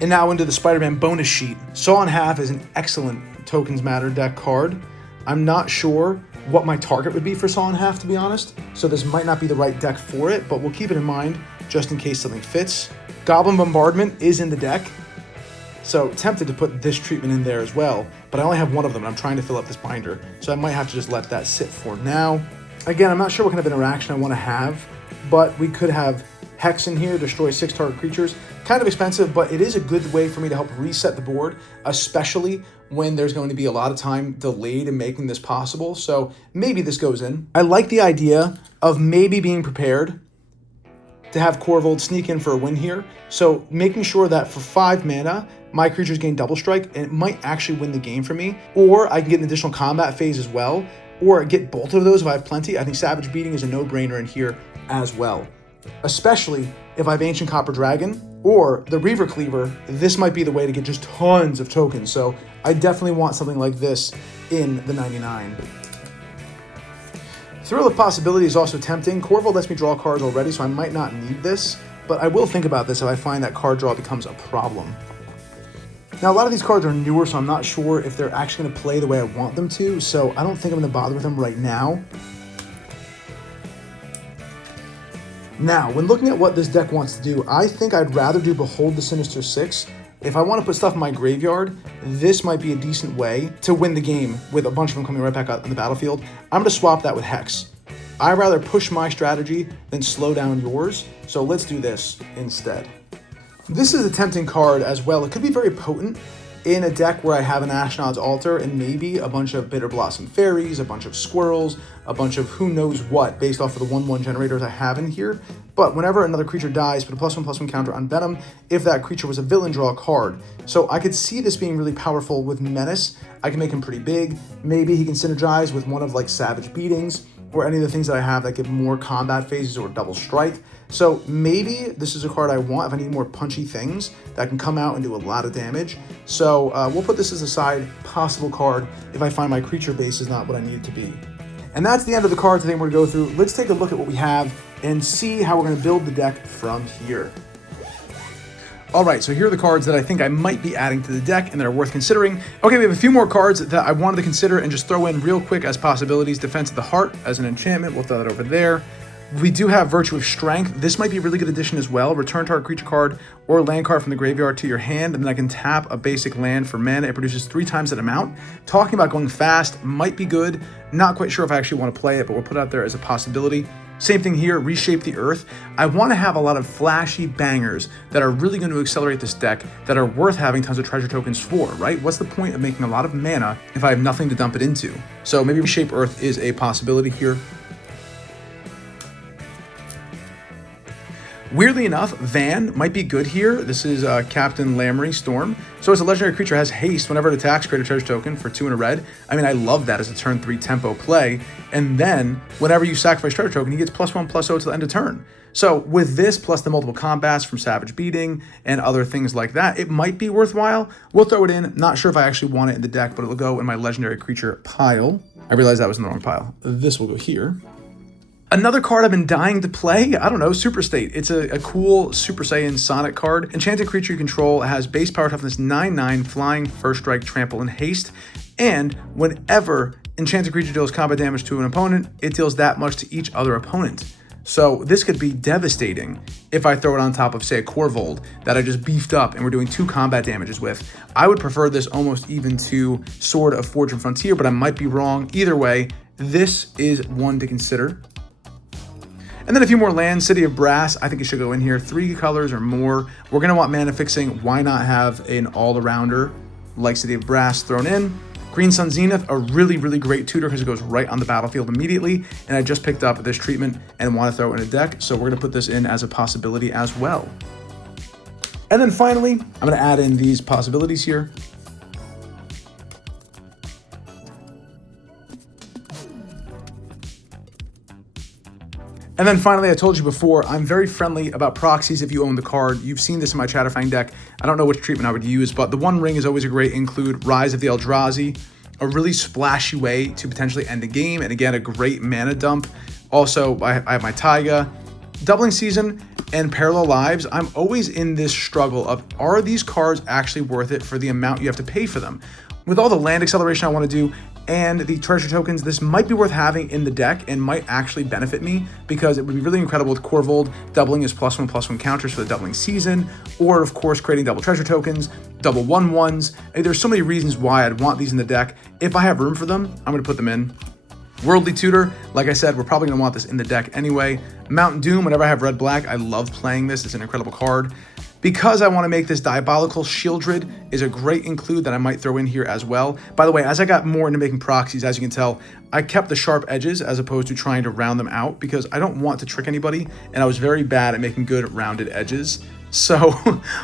And now into the Spider-Man bonus sheet. Saw in Half is an excellent Tokens Matter deck card. I'm not sure what my target would be for Saw in Half, to be honest, so this might not be the right deck for it, but we'll keep it in mind just in case something fits. Goblin Bombardment is in the deck, so tempted to put this treatment in there as well, but I only have one of them and I'm trying to fill up this binder, so I might have to just let that sit for now. Again, I'm not sure what kind of interaction I want to have, but we could have Hex in here, destroy 6 target creatures. Kind of expensive, but it is a good way for me to help reset the board, especially when there's going to be a lot of time delayed in making this possible. So maybe this goes in. I like the idea of maybe being prepared to have Korvold sneak in for a win here. So making sure that for 5 mana, my creatures gain double strike, and it might actually win the game for me. Or I can get an additional combat phase as well, or get both of those if I have plenty. I think Savage Beating is a no-brainer in here as well. Especially if I have Ancient Copper Dragon or the Reaver Cleaver, this might be the way to get just tons of tokens. So I definitely want something like this in the 99. Thrill of Possibility is also tempting. Korvold lets me draw cards already, so I might not need this, but I will think about this if I find that card draw becomes a problem. Now, a lot of these cards are newer, so I'm not sure if they're actually going to play the way I want them to, so I don't think I'm going to bother with them right now. Now, when looking at what this deck wants to do, I think I'd rather do Behold the Sinister Six. If I want to put stuff in my graveyard, this might be a decent way to win the game with a bunch of them coming right back out on the battlefield. I'm going to swap that with Hex. I'd rather push my strategy than slow down yours, so let's do this instead. This is a tempting card as well. It could be very potent in a deck where I have an Ashnod's Altar and maybe a bunch of Bitter Blossom Fairies, a bunch of Squirrels, a bunch of who knows what based off of the 1/1 generators I have in here. But whenever another creature dies, put a +1/+1 counter on Venom. If that creature was a villain, draw a card. So I could see this being really powerful with Menace. I can make him pretty big. Maybe he can synergize with one of like Savage Beatings or any of the things that I have that give more combat phases or double strike. So maybe this is a card I want if I need more punchy things that can come out and do a lot of damage. So we'll put this as a side possible card if I find my creature base is not what I need it to be. And that's the end of the cards I think we're going to go through. Let's take a look at what we have and see how we're going to build the deck from here. All right, so here are the cards that I think I might be adding to the deck and that are worth considering. Okay, we have a few more cards that I wanted to consider and just throw in real quick as possibilities. Defense of the Heart as an enchantment. We'll throw that over there. We do have Virtue of Strength. This might be a really good addition as well. Return target creature card or land card from the graveyard to your hand, and then I can tap a basic land for mana. It produces 3 times that amount. Talking about going fast might be good. Not quite sure if I actually want to play it, but we'll put it out there as a possibility. Same thing here, Reshape the Earth. I want to have a lot of flashy bangers that are really going to accelerate this deck that are worth having tons of treasure tokens for, right? What's the point of making a lot of mana if I have nothing to dump it into? So maybe Reshape Earth is a possibility here. Weirdly enough, Van might be good here. This is Captain Lamry Storm. So as a legendary creature, has haste whenever it attacks, create a treasure token for 2 and a red. I mean, I love that as a turn 3 tempo play. And then whenever you sacrifice treasure token, he gets +1/+0 to the end of turn. So with this, plus the multiple combats from Savage Beating and other things like that, it might be worthwhile. We'll throw it in. Not sure if I actually want it in the deck, but it'll go in my legendary creature pile. I realized that was in the wrong pile. This will go here. Another card I've been dying to play, I don't know, Super State. It's a cool Super Saiyan Sonic card. Enchanted creature you control has base power toughness 9/9, flying, first strike, trample, and haste. And whenever enchanted creature deals combat damage to an opponent, it deals that much to each other opponent. So this could be devastating if I throw it on top of, say, a Korvold that I just beefed up and we're doing 2 combat damages with. I would prefer this almost even to Sword of Fortune Frontier, but I might be wrong. Either way, this is one to consider. And then a few more lands. City of Brass, I think it should go in here. 3 colors or more. We're going to want mana fixing. Why not have an all-arounder like City of Brass thrown in? Green Sun Zenith, a really, really great tutor because it goes right on the battlefield immediately. And I just picked up this treatment and want to throw it in a deck, so we're going to put this in as a possibility as well. And then finally, I'm going to add in these possibilities here. And then finally, I told you before, I'm very friendly about proxies if you own the card. You've seen this in my Chatterfang deck. I don't know which treatment I would use, but the One Ring is always a great include. Rise of the Eldrazi, a really splashy way to potentially end the game, and again, a great mana dump. Also, I have my Taiga. Doubling Season and Parallel Lives, I'm always in this struggle of, are these cards actually worth it for the amount you have to pay for them? With all the land acceleration I want to do and the treasure tokens, this might be worth having in the deck and might actually benefit me because it would be really incredible with Korvold doubling his +1/+1 counters for the Doubling Season, or of course creating double treasure tokens, double 1/1s. There's so many reasons why I'd want these in the deck. If I have room for them, I'm going to put them in. Worldly Tutor, like I said, we're probably going to want this in the deck anyway. Mountain Doom, whenever I have red-black, I love playing this. It's an incredible card. Because I want to make this Diabolical, Shieldred is a great include that I might throw in here as well. By the way, as I got more into making proxies, as you can tell, I kept the sharp edges as opposed to trying to round them out because I don't want to trick anybody, and I was very bad at making good rounded edges. So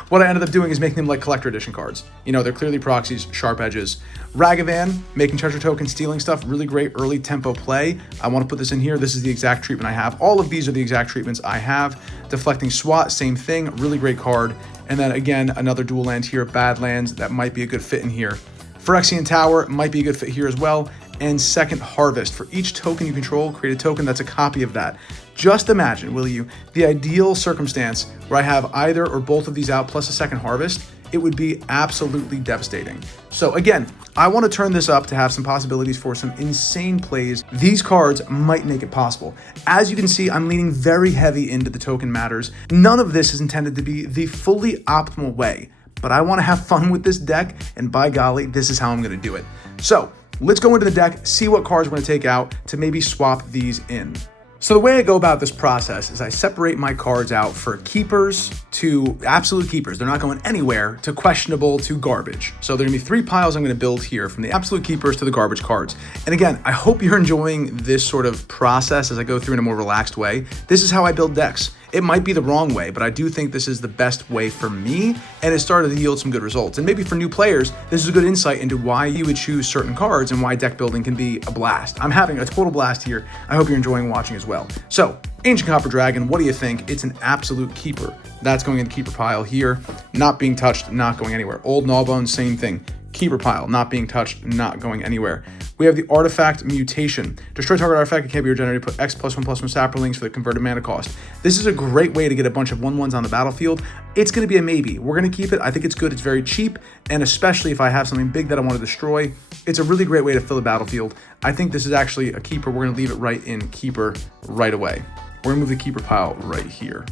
what I ended up doing is making them like collector edition cards. You know, they're clearly proxies, sharp edges. Ragavan, making treasure token, stealing stuff, really great early tempo play. I want to put this in here. This is the exact treatment I have. All of these are the exact treatments I have. Deflecting SWAT, same thing, really great card. And then again, another dual land here, Badlands, that might be a good fit in here. Phyrexian Tower might be a good fit here as well. And Second Harvest. For each token you control, create a token that's a copy of that. Just imagine, will you, the ideal circumstance where I have either or both of these out plus a Second Harvest. It would be absolutely devastating. So again, I want to turn this up to have some possibilities for some insane plays. These cards might make it possible. As you can see, I'm leaning very heavy into the token matters. None of this is intended to be the fully optimal way, but I want to have fun with this deck, and by golly, this is how I'm going to do it. So let's go into the deck, see what cards we're going to take out to maybe swap these in. So the way I go about this process is I separate my cards out for keepers to absolute keepers. They're not going anywhere, to questionable to garbage. So there are gonna be 3 piles I'm gonna build here, from the absolute keepers to the garbage cards. And again, I hope you're enjoying this sort of process as I go through in a more relaxed way. This is how I build decks. It might be the wrong way, but I do think this is the best way for me, and it started to yield some good results. And maybe for new players, this is a good insight into why you would choose certain cards and why deck building can be a blast. I'm having a total blast here. I hope you're enjoying watching as well. So, Ancient Copper Dragon, what do you think? It's an absolute keeper. That's going in the keeper pile here. Not being touched, not going anywhere. Old Gnawbone, same thing. Keeper pile, not being touched, not going anywhere. We have the Artifact Mutation. Destroy target artifact, it can't be regenerated. Put X +1/+1 saplings for the converted mana cost. This is a great way to get a bunch of 1/1s on the battlefield. It's going to be a maybe. We're going to keep it. I think it's good. It's very cheap, and especially if I have something big that I want to destroy, it's a really great way to fill the battlefield. I think this is actually a keeper. We're going to leave it right in keeper right away. We're going to move the keeper pile right here.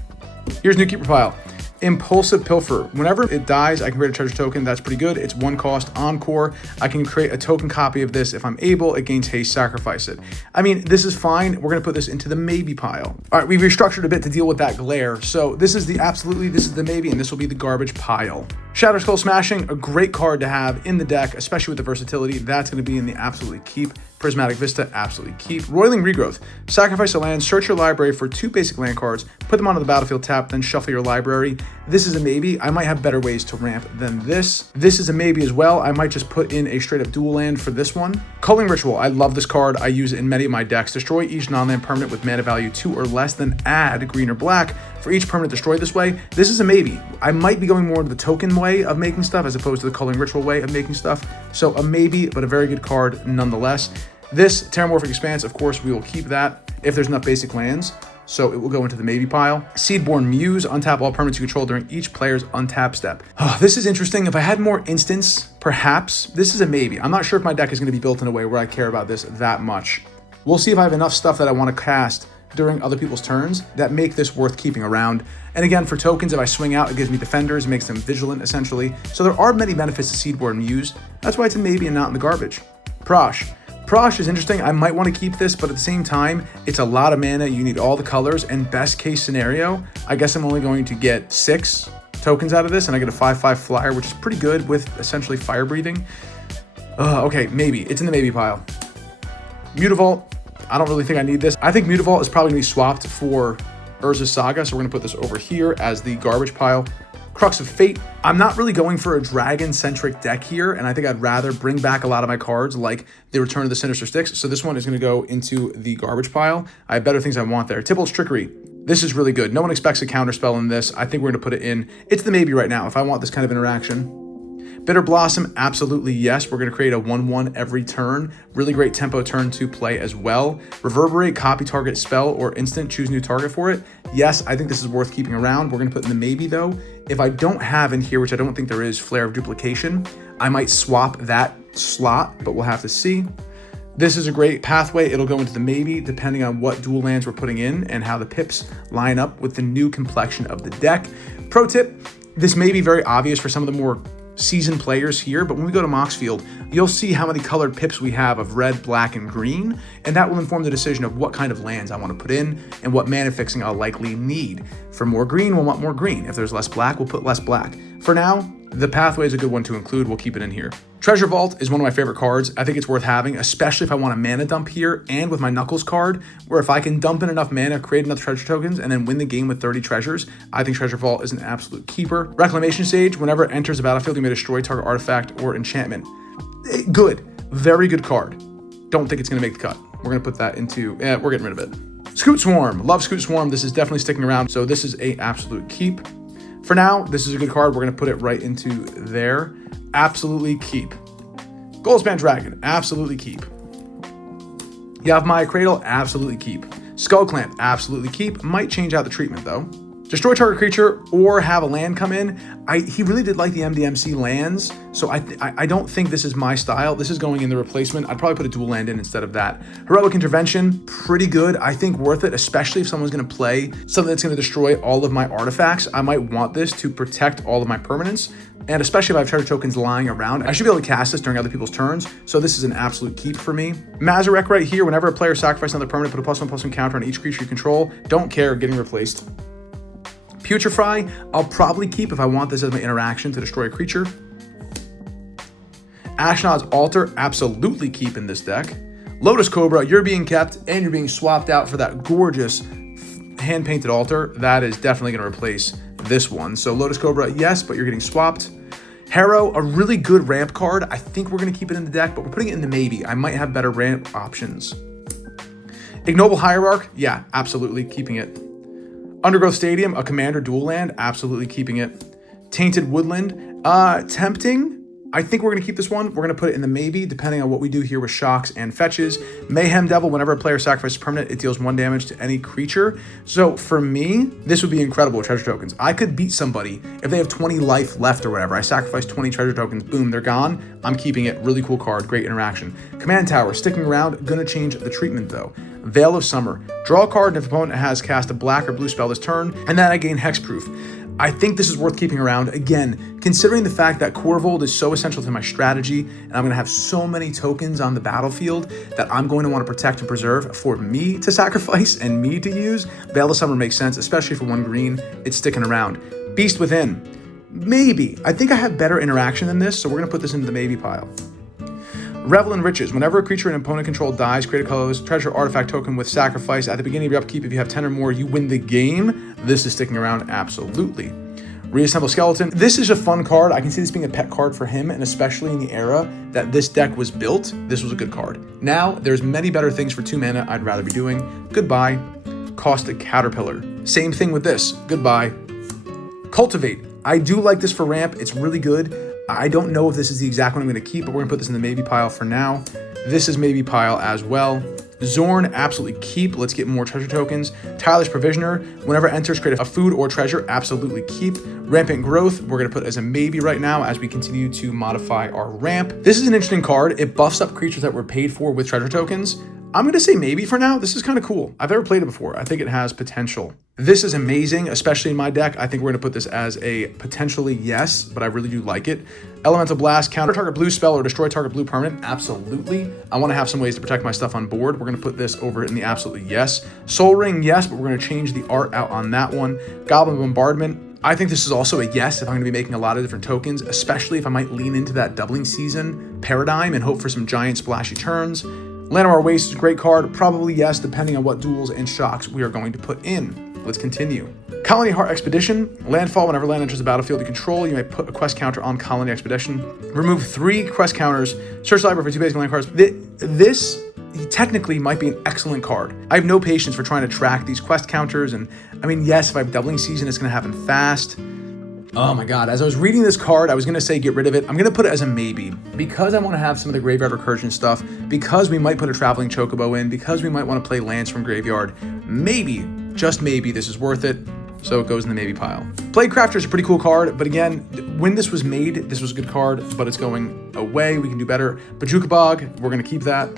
Here's new keeper pile. Impulsive Pilfer. Whenever it dies, I can create a treasure token. That's pretty good. It's 1 cost. Encore. I can create a token copy of this if I'm able. It gains haste, sacrifice it. I mean, this is fine. We're going to put this into the maybe pile. All right, we've restructured a bit to deal with that glare. So this is the absolutely, this is the maybe, and this will be the garbage pile. Shatter Skull Smashing, a great card to have in the deck, especially with the versatility. That's going to be in the absolutely keep. Prismatic Vista, absolutely keep. Roiling Regrowth. Sacrifice a land, search your library for 2 basic land cards, put them onto the battlefield tap, then shuffle your library. This is a maybe. I might have better ways to ramp than this. This is a maybe as well. I might just put in a straight up dual land for this one. Culling Ritual. I love this card. I use it in many of my decks. Destroy each non-land permanent with mana value 2 or less, then add green or black for each permanent destroyed this way. This is a maybe. I might be going more into the token way of making stuff as opposed to the Culling Ritual way of making stuff. So a maybe, but a very good card nonetheless. This Terramorphic Expanse, of course, we will keep that if there's enough basic lands, so it will go into the maybe pile. Seedborn Muse, untap all permanents you control during each player's untap step. Oh, this is interesting. If I had more instants, perhaps. This is a maybe. I'm not sure if my deck is going to be built in a way where I care about this that much. We'll see if I have enough stuff that I want to cast during other people's turns that make this worth keeping around. And again, for tokens, if I swing out, it gives me defenders, makes them vigilant, essentially. So there are many benefits to Seedborn Muse. That's why it's a maybe and not in the garbage. Prosh. Prosh is interesting. I might want to keep this, but at the same time, it's a lot of mana. You need all the colors, and best case scenario, I guess I'm only going to get 6 tokens out of this, and I get a 5/5 flyer, which is pretty good with essentially fire breathing. Okay, maybe. It's in the maybe pile. Mutavault. I don't really think I need this. I think Mutavault is probably going to be swapped for Urza's Saga, so we're going to put this over here as the garbage pile. Crux of Fate. I'm not really going for a dragon-centric deck here, and I think I'd rather bring back a lot of my cards like the Return of the Sinister Six. So this one is going to go into the garbage pile. I have better things I want there. Tybalt's Trickery. This is really good. No one expects a counterspell in this. I think we're going to put it in. It's the maybe right now if I want this kind of interaction. Bitter Blossom, absolutely yes. We're going to create a 1/1 every turn. Really great tempo turn to play as well. Reverberate, copy target spell or instant, choose new target for it. Yes, I think this is worth keeping around. We're going to put in the maybe though. If I don't have in here, which I don't think there is, Flare of Duplication, I might swap that slot, but we'll have to see. This is a great pathway. It'll go into the maybe depending on what dual lands we're putting in and how the pips line up with the new complexion of the deck. Pro tip, this may be very obvious for some of the more seasoned players here, but when we go to Moxfield, you'll see how many colored pips we have of red, black, and green, and that will inform the decision of what kind of lands I want to put in and what mana fixing I'll likely need. For more green, we'll want more green. If there's less black, we'll put less black. For now, the pathway is a good one to include. We'll keep it in here. Treasure Vault is one of my favorite cards. I think it's worth having, especially if I want a mana dump here and with my Knuckles card, where if I can dump in enough mana, create enough treasure tokens, and then win the game with 30 treasures, I think Treasure Vault is an absolute keeper. Reclamation Sage, whenever it enters the battlefield, you may destroy target artifact or enchantment. Good. Very good card. Don't think it's going to make the cut. We're going to put that into, we're getting rid of it. Scoot Swarm. Love Scoot Swarm. This is definitely sticking around, so this is a absolute keep. For now, this is a good card. We're going to put it right into there. Absolutely keep. Goldspan Dragon, absolutely keep. Yavimaya Cradle, absolutely keep. Skull Clamp, absolutely keep. Might change out the treatment though. Destroy target creature or have a land come in. He really did like the MDMC lands, so I don't think this is my style. This is going in the replacement. I'd probably put a dual land in instead of that. Heroic Intervention, pretty good. I think worth it, especially if someone's going to play something that's going to destroy all of my artifacts. I might want this to protect all of my permanents, and especially if I have treasure tokens lying around. I should be able to cast this during other people's turns, so this is an absolute keep for me. Mazarek right here. Whenever a player sacrifices another permanent, put a +1/+1 counter on each creature you control. Don't care, getting replaced. Putrefy, I'll probably keep if I want this as my interaction to destroy a creature. Ashnod's Altar, absolutely keep in this deck. Lotus Cobra, you're being kept and you're being swapped out for that gorgeous hand-painted altar. That is definitely going to replace this one. So Lotus Cobra, yes, but you're getting swapped. Harrow, a really good ramp card. I think we're going to keep it in the deck, but we're putting it in the maybe. I might have better ramp options. Ignoble Hierarch, yeah, absolutely keeping it. Undergrowth Stadium, a commander dual land, absolutely keeping it. Tainted Woodland, tempting. I think we're going to keep this one. We're going to put it in the maybe, depending on what we do here with shocks and fetches. Mayhem Devil, whenever a player sacrifices permanent, it deals 1 damage to any creature. So for me, this would be incredible with treasure tokens. I could beat somebody if they have 20 life left or whatever. I sacrifice 20 treasure tokens, boom, they're gone. I'm keeping it. Really cool card, great interaction. Command Tower, sticking around, gonna change the treatment though. Veil of Summer, draw a card if opponent has cast a black or blue spell this turn, and then I gain hexproof. I think this is worth keeping around. Again, considering the fact that Korvold is so essential to my strategy, and I'm going to have so many tokens on the battlefield that I'm going to want to protect and preserve for me to sacrifice and me to use, Veil of Summer makes sense, especially for 1 green. It's sticking around. Beast Within, maybe. I think I have better interaction than this, so we're going to put this into the maybe pile. Revel in Riches. Whenever a creature in opponent control dies, create a colorless treasure artifact token with sacrifice. At the beginning of your upkeep, if you have 10 or more, you win the game. This is sticking around, absolutely. Reassemble Skeleton. This is a fun card. I can see this being a pet card for him, and especially in the era that this deck was built, this was a good card. Now, there's many better things for 2 mana I'd rather be doing. Goodbye. Caustic Caterpillar. Same thing with this. Goodbye. Cultivate. I do like this for ramp. It's really good. I don't know if this is the exact one I'm going to keep, but we're going to put this in the maybe pile for now. This is maybe pile as well. Zorn, absolutely keep. Let's get more treasure tokens. Tireless Provisioner, whenever enters, create a food or treasure, absolutely keep. Rampant Growth, we're going to put as a maybe right now as we continue to modify our ramp. This is an interesting card. It buffs up creatures that were paid for with treasure tokens. I'm going to say maybe for now. This is kind of cool. I've never played it before. I think it has potential. This is amazing, especially in my deck. I think we're going to put this as a potentially yes, but I really do like it. Elemental Blast, counter target blue spell or destroy target blue permanent. Absolutely. I want to have some ways to protect my stuff on board. We're going to put this over in the absolutely yes. Soul Ring, yes, but we're going to change the art out on that one. Goblin Bombardment. I think this is also a yes if I'm going to be making a lot of different tokens, especially if I might lean into that doubling season paradigm and hope for some giant splashy turns. Llanowar Waste is a great card. Probably yes, depending on what duels and shocks we are going to put in. Let's continue. Colony Heart Expedition. Landfall. Whenever land enters the battlefield you control, you may put a quest counter on Colony Expedition. Remove 3 quest counters. Search the library for 2 basic land cards. This technically might be an excellent card. I have no patience for trying to track these quest counters, and I mean, yes, if I have doubling season, it's going to happen fast. Oh my god, as I was reading this card, I was going to say get rid of it. I'm going to put it as a maybe. Because I want to have some of the graveyard recursion stuff, because we might put a traveling chocobo in, because we might want to play lands from graveyard, maybe, just maybe, this is worth it. So it goes in the maybe pile. Plague Crafter is a pretty cool card, but again, when this was made, this was a good card, but it's going away. We can do better. Bajuka Bog, we're going to keep that.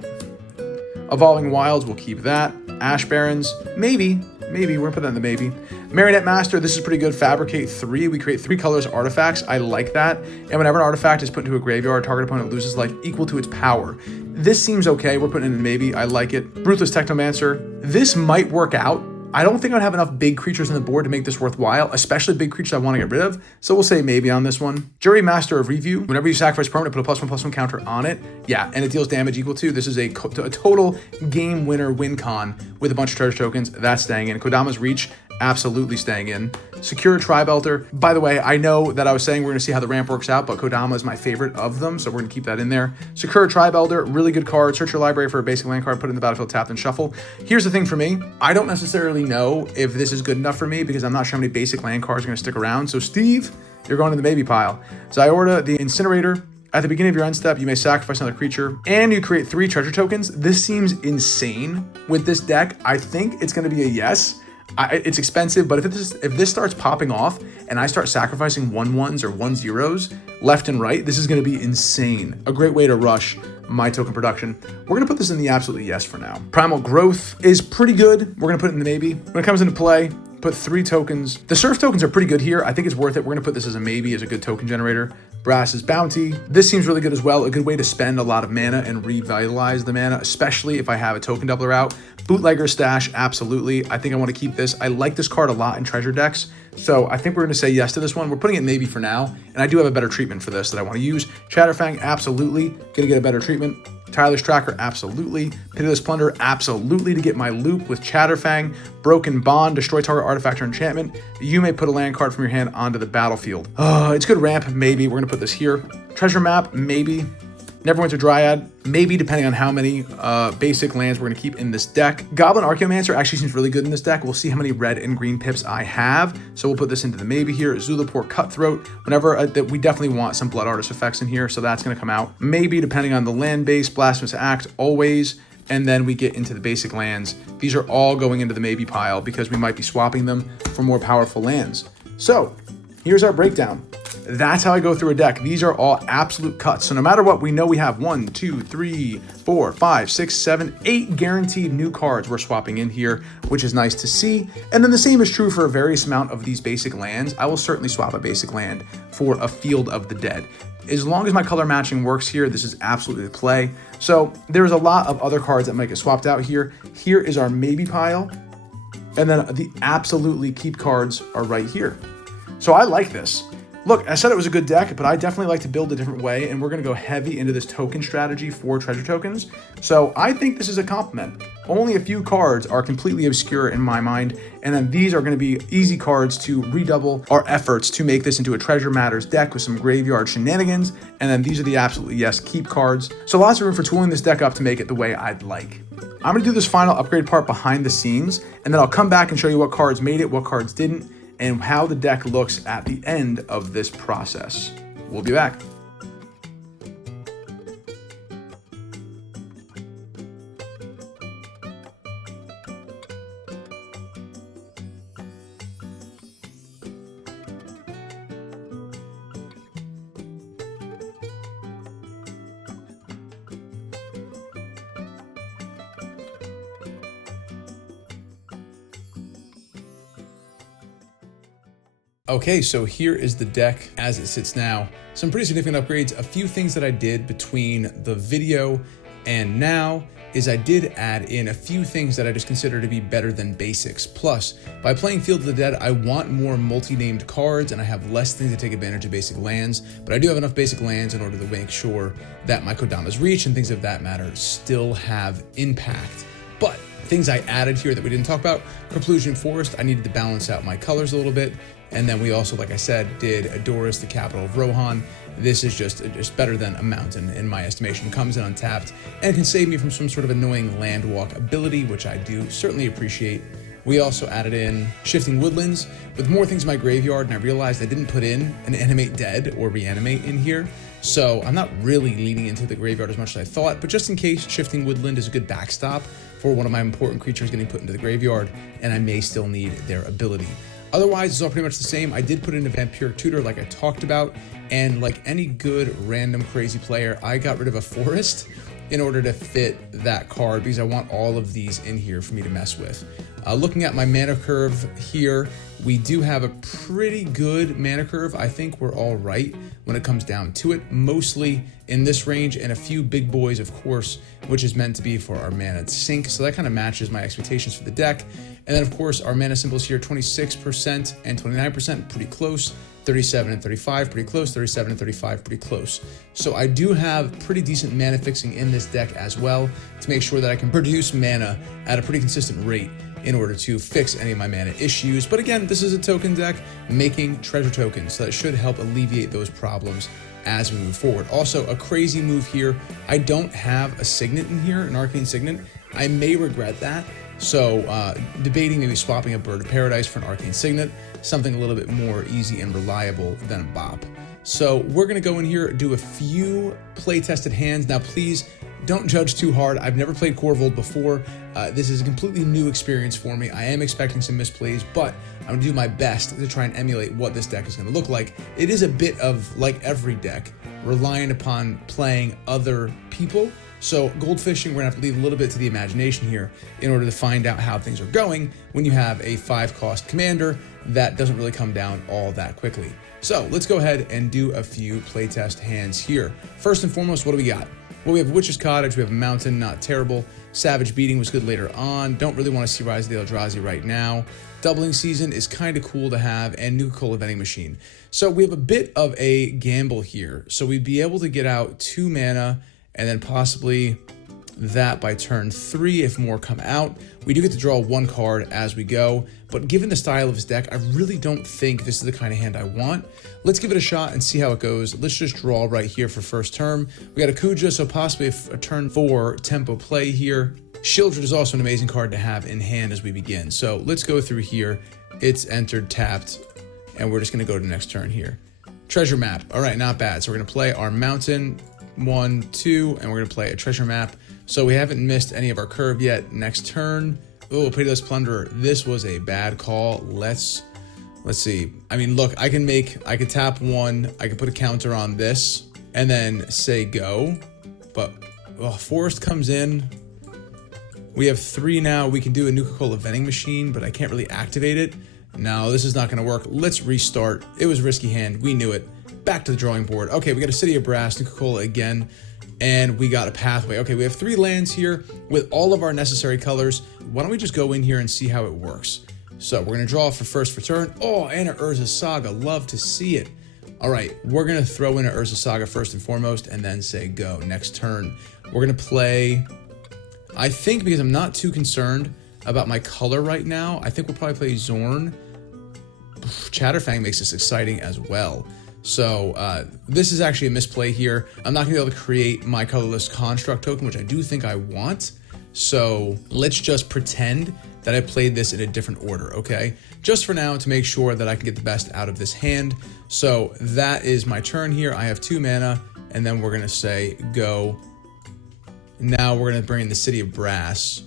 Evolving Wilds, we'll keep that. Ash Barrens, maybe, we're gonna put that in the maybe. Marionette Master, this is pretty good. Fabricate 3, we create 3 colors artifacts. I like that. And whenever an artifact is put into a graveyard, target opponent loses life equal to its power. This seems okay, we're putting it in maybe, I like it. Ruthless Technomancer, this might work out. I don't think I'd have enough big creatures on the board to make this worthwhile, especially big creatures I want to get rid of. So we'll say maybe on this one. Jury Master of Review. Whenever you sacrifice permanent, put a +1/+1 counter on it. Yeah, and it deals damage equal to. This is a total game winner win con with a bunch of treasure tokens. That's staying in. Kodama's Reach, absolutely staying in. Secure Tribe Elder. By the way, I know that I was saying we're going to see how the ramp works out, but Kodama is my favorite of them, so we're going to keep that in there. Secure Tribe Elder, really good card. Search your library for a basic land card, put it in the battlefield, tapped and shuffle. Here's the thing for me. I don't necessarily know if this is good enough for me because I'm not sure how many basic land cards are going to stick around. So Steve, you're going to the maybe pile. Xiorda, the Incinerator. At the beginning of your end step, you may sacrifice another creature, and you create 3 treasure tokens. This seems insane with this deck. I think it's going to be a yes. It's expensive, but if this starts popping off and I start sacrificing 1/1s or 1/0s left and right, this is going to be insane. A great way to rush my token production. We're going to put this in the absolutely yes for now. Primal Growth is pretty good. We're going to put it in the maybe. When it comes into play, put 3 tokens. The Surf tokens are pretty good here. I think it's worth it. We're going to put this as a maybe, as a good token generator. Brass's Bounty. This seems really good as well. A good way to spend a lot of mana and revitalize the mana, especially if I have a token doubler out. Bootlegger Stash, absolutely. I think I want to keep this. I like this card a lot in treasure decks, so I think we're going to say yes to this one. We're putting it in maybe for now, and I do have a better treatment for this that I want to use. Chatterfang, absolutely. Going to get a better treatment. Tireless Tracker, absolutely. Pitiless Plunder, absolutely, to get my loop with Chatterfang. Broken Bond, destroy target artifact or enchantment. You may put a land card from your hand onto the battlefield. It's good ramp, maybe. We're going to put this here. Treasure Map, maybe. Neverwinter Dryad, maybe, depending on how many basic lands we're going to keep in this deck. Goblin Archaeomancer actually seems really good in this deck. We'll see how many red and green pips I have, so we'll put this into the maybe here. Zulaport Cutthroat, whenever we definitely want some Blood Artist effects in here, so that's going to come out. Maybe, depending on the land base. Blasphemous Act, always. And then we get into the basic lands. These are all going into the maybe pile because we might be swapping them for more powerful lands. So, here's our breakdown. That's how I go through a deck. These are all absolute cuts. So no matter what, we know we have 1, 2, 3, 4, 5, 6, 7, 8 guaranteed new cards we're swapping in here, which is nice to see. And then the same is true for a various amount of these basic lands. I will certainly swap a basic land for a Field of the Dead. As long as my color matching works here, this is absolutely the play. So there's a lot of other cards that might get swapped out here. Here is our maybe pile. And then the absolutely keep cards are right here. So I like this. Look, I said it was a good deck, but I definitely like to build a different way, and we're going to go heavy into this token strategy for treasure tokens. So I think this is a compliment. Only a few cards are completely obscure in my mind, and then these are going to be easy cards to redouble our efforts to make this into a Treasure Matters deck with some graveyard shenanigans, and then these are the absolutely yes keep cards. So lots of room for tooling this deck up to make it the way I'd like. I'm going to do this final upgrade part behind the scenes, and then I'll come back and show you what cards made it, what cards didn't, and how the deck looks at the end of this process. We'll be back. Okay, so here is the deck as it sits now. Some pretty significant upgrades. A few things that I did between the video and now is I did add in a few things that I just consider to be better than basics. Plus, by playing Field of the Dead, I want more multi-named cards and I have less things to take advantage of basic lands, but I do have enough basic lands in order to make sure that my Kodama's Reach and things of that matter still have impact. But things I added here that we didn't talk about, Preclusion Forest, I needed to balance out my colors a little bit. And then we also, like I said, did Adoris, the capital of Rohan. This is just better than a mountain in my estimation. Comes in untapped and can save me from some sort of annoying land walk ability, which I do certainly appreciate. We also added in Shifting Woodlands with more things in my graveyard, and I realized I didn't put in an Animate Dead or Reanimate in here. So I'm not really leaning into the graveyard as much as I thought, but just in case, Shifting Woodland is a good backstop for one of my important creatures getting put into the graveyard, and I may still need their ability. Otherwise, it's all pretty much the same. I did put in a Vampiric Tutor like I talked about, and like any good random crazy player, I got rid of a Forest in order to fit that card because I want all of these in here for me to mess with. Looking at my mana curve here, we do have a pretty good mana curve. I think we're all right when it comes down to it, mostly in this range and a few big boys, of course, which is meant to be for our mana sink. So that kind of matches my expectations for the deck. And then of course, our mana symbols here, 26% and 29%, pretty close. 37 and 35, pretty close. 37 and 35, pretty close. So I do have pretty decent mana fixing in this deck as well to make sure that I can produce mana at a pretty consistent rate in order to fix any of my mana issues. But again, this is a token deck making treasure tokens, so that should help alleviate those problems as we move forward. Also, a crazy move here. I don't have a Signet in here, an Arcane Signet. I may regret that. So debating maybe swapping a Bird of Paradise for an Arcane Signet, something a little bit more easy and reliable than a Bop. So we're gonna go in here, do a few play-tested hands. Now please don't judge too hard. I've never played Korvold before. This is a completely new experience for me. I am expecting some misplays, but I'm gonna do my best to try and emulate what this deck is gonna look like. It is a bit of, like every deck, relying upon playing other people. So goldfishing, we're gonna have to leave a little bit to the imagination here in order to find out how things are going when you have a 5-cost commander that doesn't really come down all that quickly. So let's go ahead and do a few playtest hands here. First and foremost, what do we got? Well, we have Witch's Cottage, we have a Mountain, not terrible. Savage Beating was good later on. Don't really want to see Rise of the Eldrazi right now. Doubling Season is kind of cool to have, and Nuka-Cola Vending Machine. So we have a bit of a gamble here. So we'd be able to get out 2 mana, and then possibly that by turn 3 if more come out. We do get to draw 1 card as we go, but given the style of his deck, I really don't think this is the kind of hand I want. Let's give it a shot and see how it goes. Let's just draw right here for first turn. We got a Kuja, so possibly a turn 4 tempo play here. Shieldred is also an amazing card to have in hand as we begin. So let's go through here. It's entered, tapped, and we're just gonna go to the next turn here. Treasure Map, all right, not bad. So we're gonna play our Mountain, 1, 2, and we're gonna play a Treasure Map. So we haven't missed any of our curve yet. Next turn, oh, Pitiless Plunderer. This was a bad call. Let's see. I mean, look, I could tap 1, I could put a counter on this, and then say go. But Forest comes in. We have 3 now. We can do a Nuka-Cola Vending Machine, but I can't really activate it. No, this is not gonna work. Let's restart. It was a risky hand. We knew it. Back to the drawing board. Okay, we got a City of Brass, Nuka-Cola again, and we got a Pathway. Okay, we have 3 lands here with all of our necessary colors. Why don't we just go in here and see how it worst? So we're gonna draw for first for turn. Oh, and an Urza Saga, love to see it. All right, we're gonna throw in an Urza Saga first and foremost, and then say go. Next turn, we're gonna play, I think because I'm not too concerned about my color right now, I think we'll probably play Zorn. Chatterfang makes this exciting as well. So this is actually a misplay here. I'm not gonna be able to create my colorless construct token, which I do think I want. So let's just pretend that I played this in a different order, okay? Just for now to make sure that I can get the best out of this hand. So that is my turn here. I have 2 mana, and then we're gonna say go. Now we're gonna bring in the City of Brass.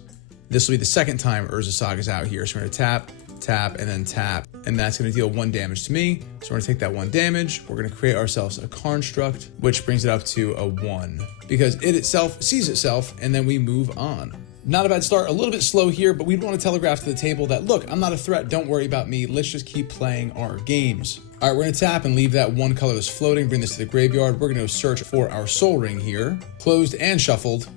This will be the second time Urza Saga's out here. So we're gonna tap, tap, and then tap, and that's going to deal 1 damage to me. So we're going to take that 1 damage. We're going to create ourselves a construct, which brings it up to a 1 because it itself sees itself, and then we move on. Not a bad start, a little bit slow here, but we'd want to telegraph to the table that, look, I'm not a threat, don't worry about me, let's just keep playing our games. All right, we're going to tap and leave that 1 colorless floating, bring this to the graveyard. We're going to search for our Soul Ring here, closed and shuffled.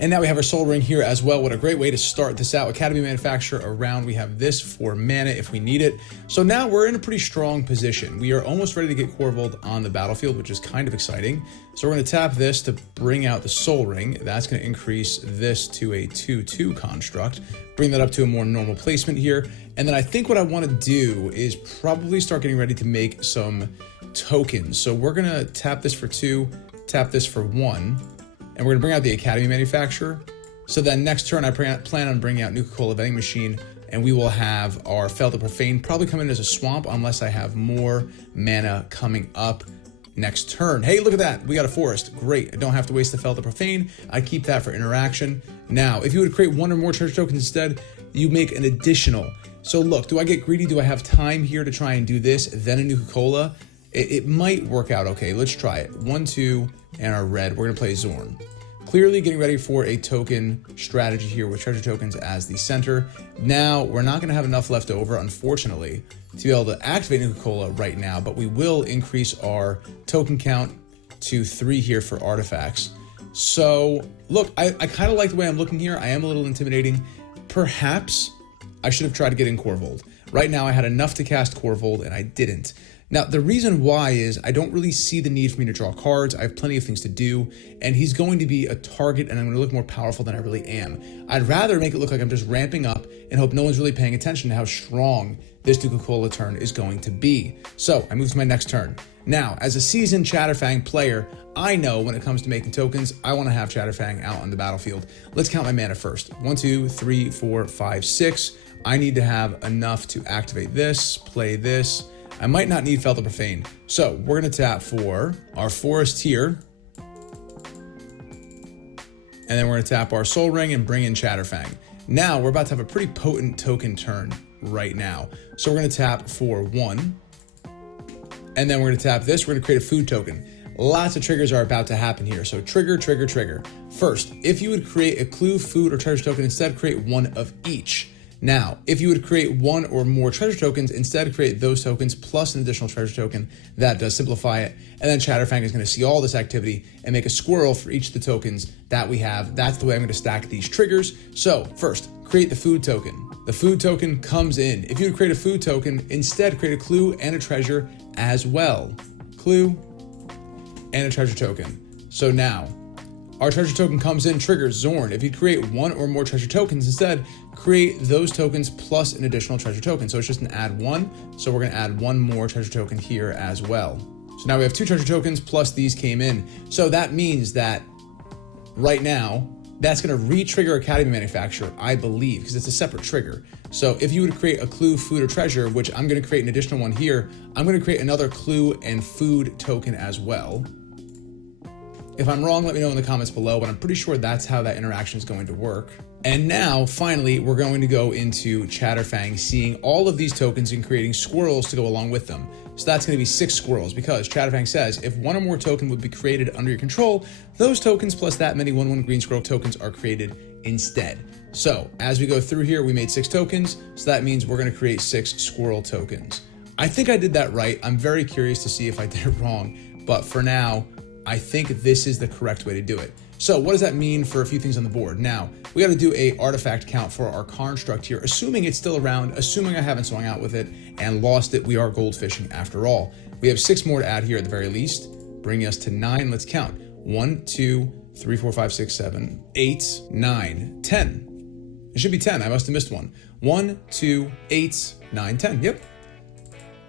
And now we have our Soul Ring here as well. What a great way to start this out. Academy Manufacturer around. We have this for mana if we need it. So now we're in a pretty strong position. We are almost ready to get Korvold on the battlefield, which is kind of exciting. So we're going to tap this to bring out the Soul Ring. That's going to increase this to a 2/2 construct. Bring that up to a more normal placement here. And then I think what I want to do is probably start getting ready to make some tokens. So we're going to tap this for 2, tap this for 1. And we're going to bring out the Academy Manufacturer. So then next turn, I plan on bringing out Nuka-Cola Vending Machine, and we will have our Felt the Profane probably come in as a swamp unless I have more mana coming up next turn. Hey, look at that. We got a forest. Great. I don't have to waste the Felt the Profane. I keep that for interaction. Now, if you would create 1 or more treasure tokens instead, you make an additional. So look, do I get greedy? Do I have time here to try and do this, then a Nuka-Cola? It might work out okay. Let's try it. 1, 2, and our red. We're going to play Zorn. Clearly getting ready for a token strategy here with treasure tokens as the center. Now, we're not going to have enough left over, unfortunately, to be able to activate Nuka-Cola right now, but we will increase our token count to 3 here for artifacts. So, look, I kind of like the way I'm looking here. I am a little intimidating. Perhaps I should have tried to get in Korvold. Right now, I had enough to cast Korvold, and I didn't. Now, the reason why is I don't really see the need for me to draw cards. I have plenty of things to do, and he's going to be a target, and I'm going to look more powerful than I really am. I'd rather make it look like I'm just ramping up and hope no one's really paying attention to how strong this Nuka-Cola turn is going to be. So I move to my next turn. Now, as a seasoned Chatterfang player, I know when it comes to making tokens, I want to have Chatterfang out on the battlefield. Let's count my mana first. 1, 2, 3, 4, 5, 6. I need to have enough to activate this, play this. I might not need Felt the Profane. So we're going to tap for our forest here. And then we're going to tap our Soul Ring and bring in Chatterfang. Now we're about to have a pretty potent token turn right now. So we're going to tap for 1. And then we're going to tap this. We're going to create a food token. Lots of triggers are about to happen here. So trigger, trigger, trigger. First, if you would create a clue, food, or treasure token, instead create 1 of each. Now, if you would create 1 or more treasure tokens, instead create those tokens plus an additional treasure token. That does simplify it. And then Chatterfang is going to see all this activity and make a squirrel for each of the tokens that we have. That's the way I'm going to stack these triggers. So first, create the food token. The food token comes in. If you would create a food token, instead create a clue and a treasure as well. Clue and a treasure token. So now, our treasure token comes in, triggers Zorn. If you create 1 or more treasure tokens, instead create those tokens plus an additional treasure token. So it's just an add 1. So we're going to add 1 more treasure token here as well. So now we have 2 treasure tokens plus these came in. So that means that right now, that's going to re-trigger Academy Manufacturer, I believe, because it's a separate trigger. So if you would create a clue, food, or treasure, which I'm going to create an additional one here, I'm going to create another clue and food token as well. If I'm wrong, let me know in the comments below, but I'm pretty sure that's how that interaction is going to work. And now, finally, we're going to go into Chatterfang, seeing all of these tokens and creating squirrels to go along with them. So that's going to be 6 squirrels, because Chatterfang says if 1 or more token would be created under your control, those tokens plus that many 1/1 green squirrel tokens are created instead. So as we go through here, we made 6 tokens, so that means we're going to create 6 squirrel tokens. I think I did that right. I'm very curious to see if I did it wrong, but for now, I think this is the correct way to do it. So what does that mean for a few things on the board? Now, we got to do a artifact count for our construct here, assuming it's still around, assuming I haven't swung out with it and lost it. We are goldfishing after all. We have 6 more to add here at the very least, bringing us to 9. Let's count. 1, 2, 3, 4, 5, 6, 7, 8, 9, 10. It should be 10. I must have missed one. 1, 2, 8, 9, 10. Yep.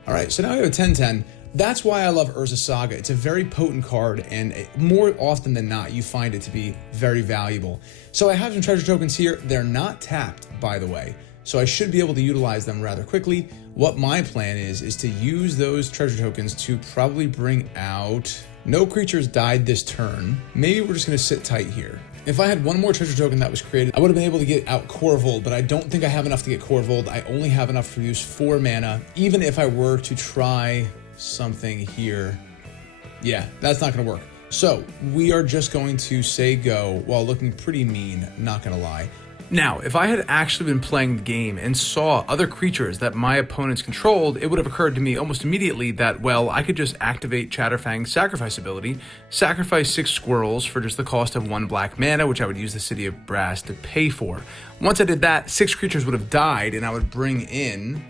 All right, so now we have a 10-10. That's why I love Urza Saga. It's a very potent card, and more often than not, you find it to be very valuable. So I have some treasure tokens here. They're not tapped, by the way, so I should be able to utilize them rather quickly. What my plan is to use those treasure tokens to probably bring out... No creatures died this turn. Maybe we're just going to sit tight here. If I had 1 more treasure token that was created, I would have been able to get out Korvold, but I don't think I have enough to get Korvold. I only have enough to produce 4 mana, even if I were to try something here. Yeah, that's not going to work. So we are just going to say go while looking pretty mean, not going to lie. Now, if I had actually been playing the game and saw other creatures that my opponents controlled, it would have occurred to me almost immediately that, well, I could just activate Chatterfang's sacrifice ability, sacrifice 6 squirrels for just the cost of 1 black mana, which I would use the City of Brass to pay for. Once I did that, 6 creatures would have died, and I would bring in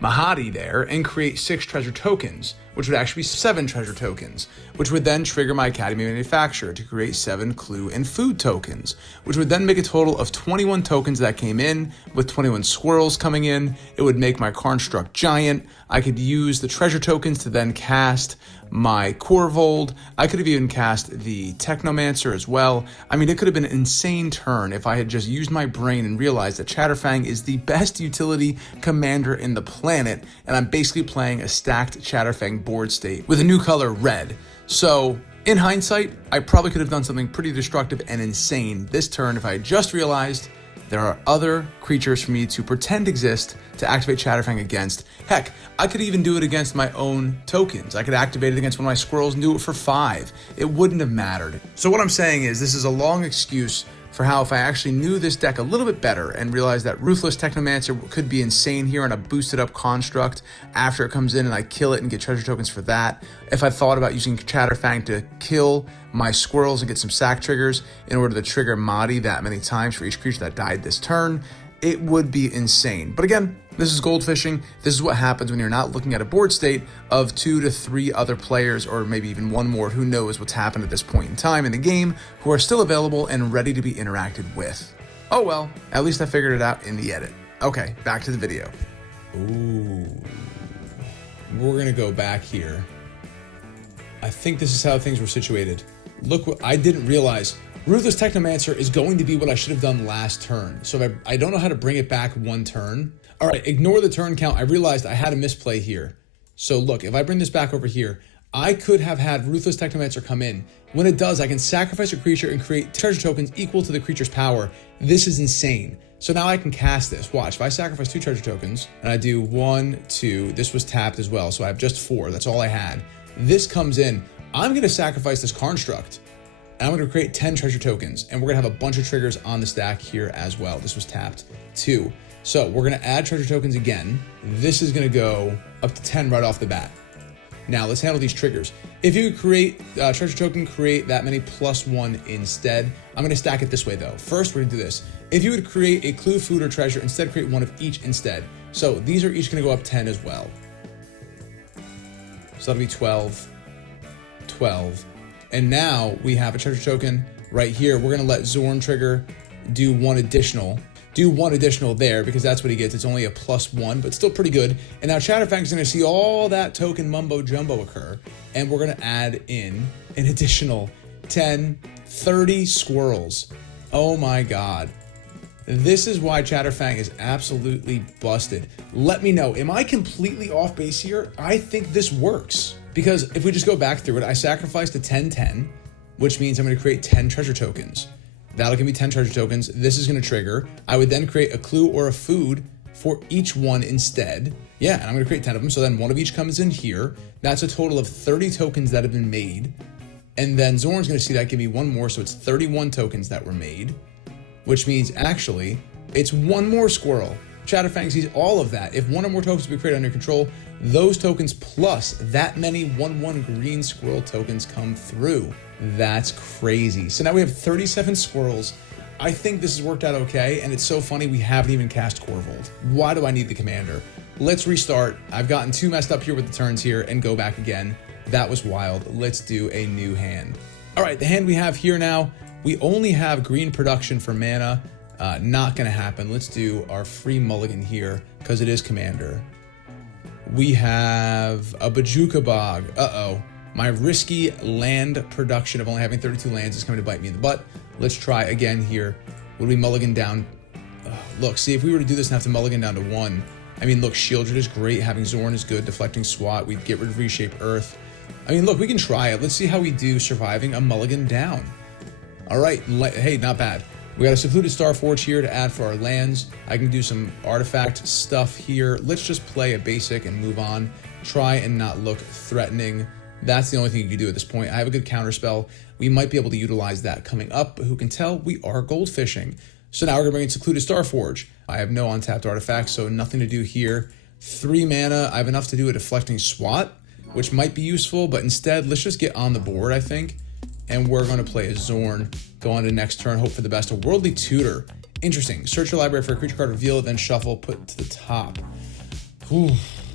Mahadi there and create 6 treasure tokens, which would actually be 7 treasure tokens, which would then trigger my Academy Manufacturer to create 7 clue and food tokens, which would then make a total of 21 tokens that came in, with 21 squirrels coming in. It would make my Construct giant. I could use the treasure tokens to then cast my Korvold. I could have even cast the Technomancer as well. I mean, it could have been an insane turn if I had just used my brain and realized that Chatterfang is the best utility commander in the planet, and I'm basically playing a stacked Chatterfang board state with a new color, red. So, in hindsight, I probably could have done something pretty destructive and insane this turn if I had just realized there are other creatures for me to pretend exist to activate Chatterfang against. Heck, I could even do it against my own tokens. I could activate it against one of my squirrels and do it for 5. It wouldn't have mattered. So what I'm saying is this is a long excuse for how if I actually knew this deck a little bit better and realized that Ruthless Technomancer could be insane here on a boosted up construct after it comes in and I kill it and get treasure tokens for that. If I thought about using Chatterfang to kill my squirrels and get some sack triggers in order to trigger Mahdi that many times for each creature that died this turn, it would be insane. But again, this is goldfishing. This is what happens when you're not looking at a board state of 2 to 3 other players, or maybe even one more, who knows what's happened at this point in time in the game, who are still available and ready to be interacted with. Oh well, at least I figured it out in the edit. Okay, back to the video. Ooh. We're gonna go back here. I think this is how things were situated. Look what I didn't realize. Ruthless Technomancer is going to be what I should have done last turn. So if I don't know how to bring it back 1 turn. All right, ignore the turn count. I realized I had a misplay here. So look, if I bring this back over here, I could have had Ruthless Technomancer come in. When it does, I can sacrifice a creature and create treasure tokens equal to the creature's power. This is insane. So now I can cast this. Watch, if I sacrifice 2 treasure tokens, and I do 1, 2, this was tapped as well, so I have just 4. That's all I had. This comes in. I'm going to sacrifice this construct. And I'm going to create 10 treasure tokens, and we're going to have a bunch of triggers on the stack here as well. This was tapped 2. So we're going to add treasure tokens again. This is going to go up to 10 right off the bat. Now let's handle these triggers. If you create a treasure token, create that many +1 instead. I'm going to stack it this way though. First, we're going to do this. If you would create a clue, food, or treasure, instead create 1 of each instead. So these are each going to go up 10 as well. So that'll be 12, 12. And now we have a treasure token right here. We're going to let Zorn trigger do 1 additional. Do 1 additional there because that's what he gets. It's only a +1, but still pretty good. And now Chatterfang's going to see all that token mumbo jumbo occur. And we're going to add in an additional 10, 30 squirrels. Oh my God. This is why Chatterfang is absolutely busted. Let me know, am I completely off base here? I think this works. Because if we just go back through it, I sacrificed a 10-10, which means I'm going to create 10 treasure tokens. That'll give me 10 treasure tokens. This is going to trigger. I would then create a clue or a food for each one instead. Yeah, and I'm going to create 10 of them. So then 1 of each comes in here. That's a total of 30 tokens that have been made. And then Zorn's going to see that give me 1 more. So it's 31 tokens that were made, which means actually it's 1 more squirrel. Chatterfang sees all of that. If 1 or more tokens be created under your control, those tokens plus that many 1/1 green squirrel tokens come through. That's crazy. So now we have 37 squirrels. I think this has worked out okay, and it's so funny we haven't even cast Korvold. Why do I need the commander? Let's restart. I've gotten too messed up here with the turns here and go back again. That was wild. Let's do a new hand. All right, the hand we have here now, we only have green production for mana. Not gonna happen. Let's do our free mulligan here because it is commander. We have a Bajuka Bog. Uh-oh. My risky land production of only having 32 lands is coming to bite me in the butt. Let's try again here. Would we mulligan down? Look, see, if we were to do this and have to mulligan down to 1, I mean, look, Shieldred is great. Having Zorn is good. Deflecting SWAT. We'd get rid of Reshape Earth. I mean, look, we can try it. Let's see how we do surviving a mulligan down. All right. Hey, not bad. We got a Secluded Starforge here to add for our lands. I can do some artifact stuff here. Let's just play a basic and move on. Try and not look threatening. That's the only thing you can do at this point. I have a good counterspell. We might be able to utilize that coming up, but who can tell? We are goldfishing. So now we're gonna bring in Secluded Starforge. I have no untapped artifacts, so nothing to do here. 3 mana, I have enough to do a Deflecting Swat, which might be useful, but instead, let's just get on the board, I think. And we're gonna play a Zorn, go on to next turn, hope for the best. A Worldly Tutor, interesting. Search your library for a creature card, reveal it, then shuffle, put it to the top. Ooh,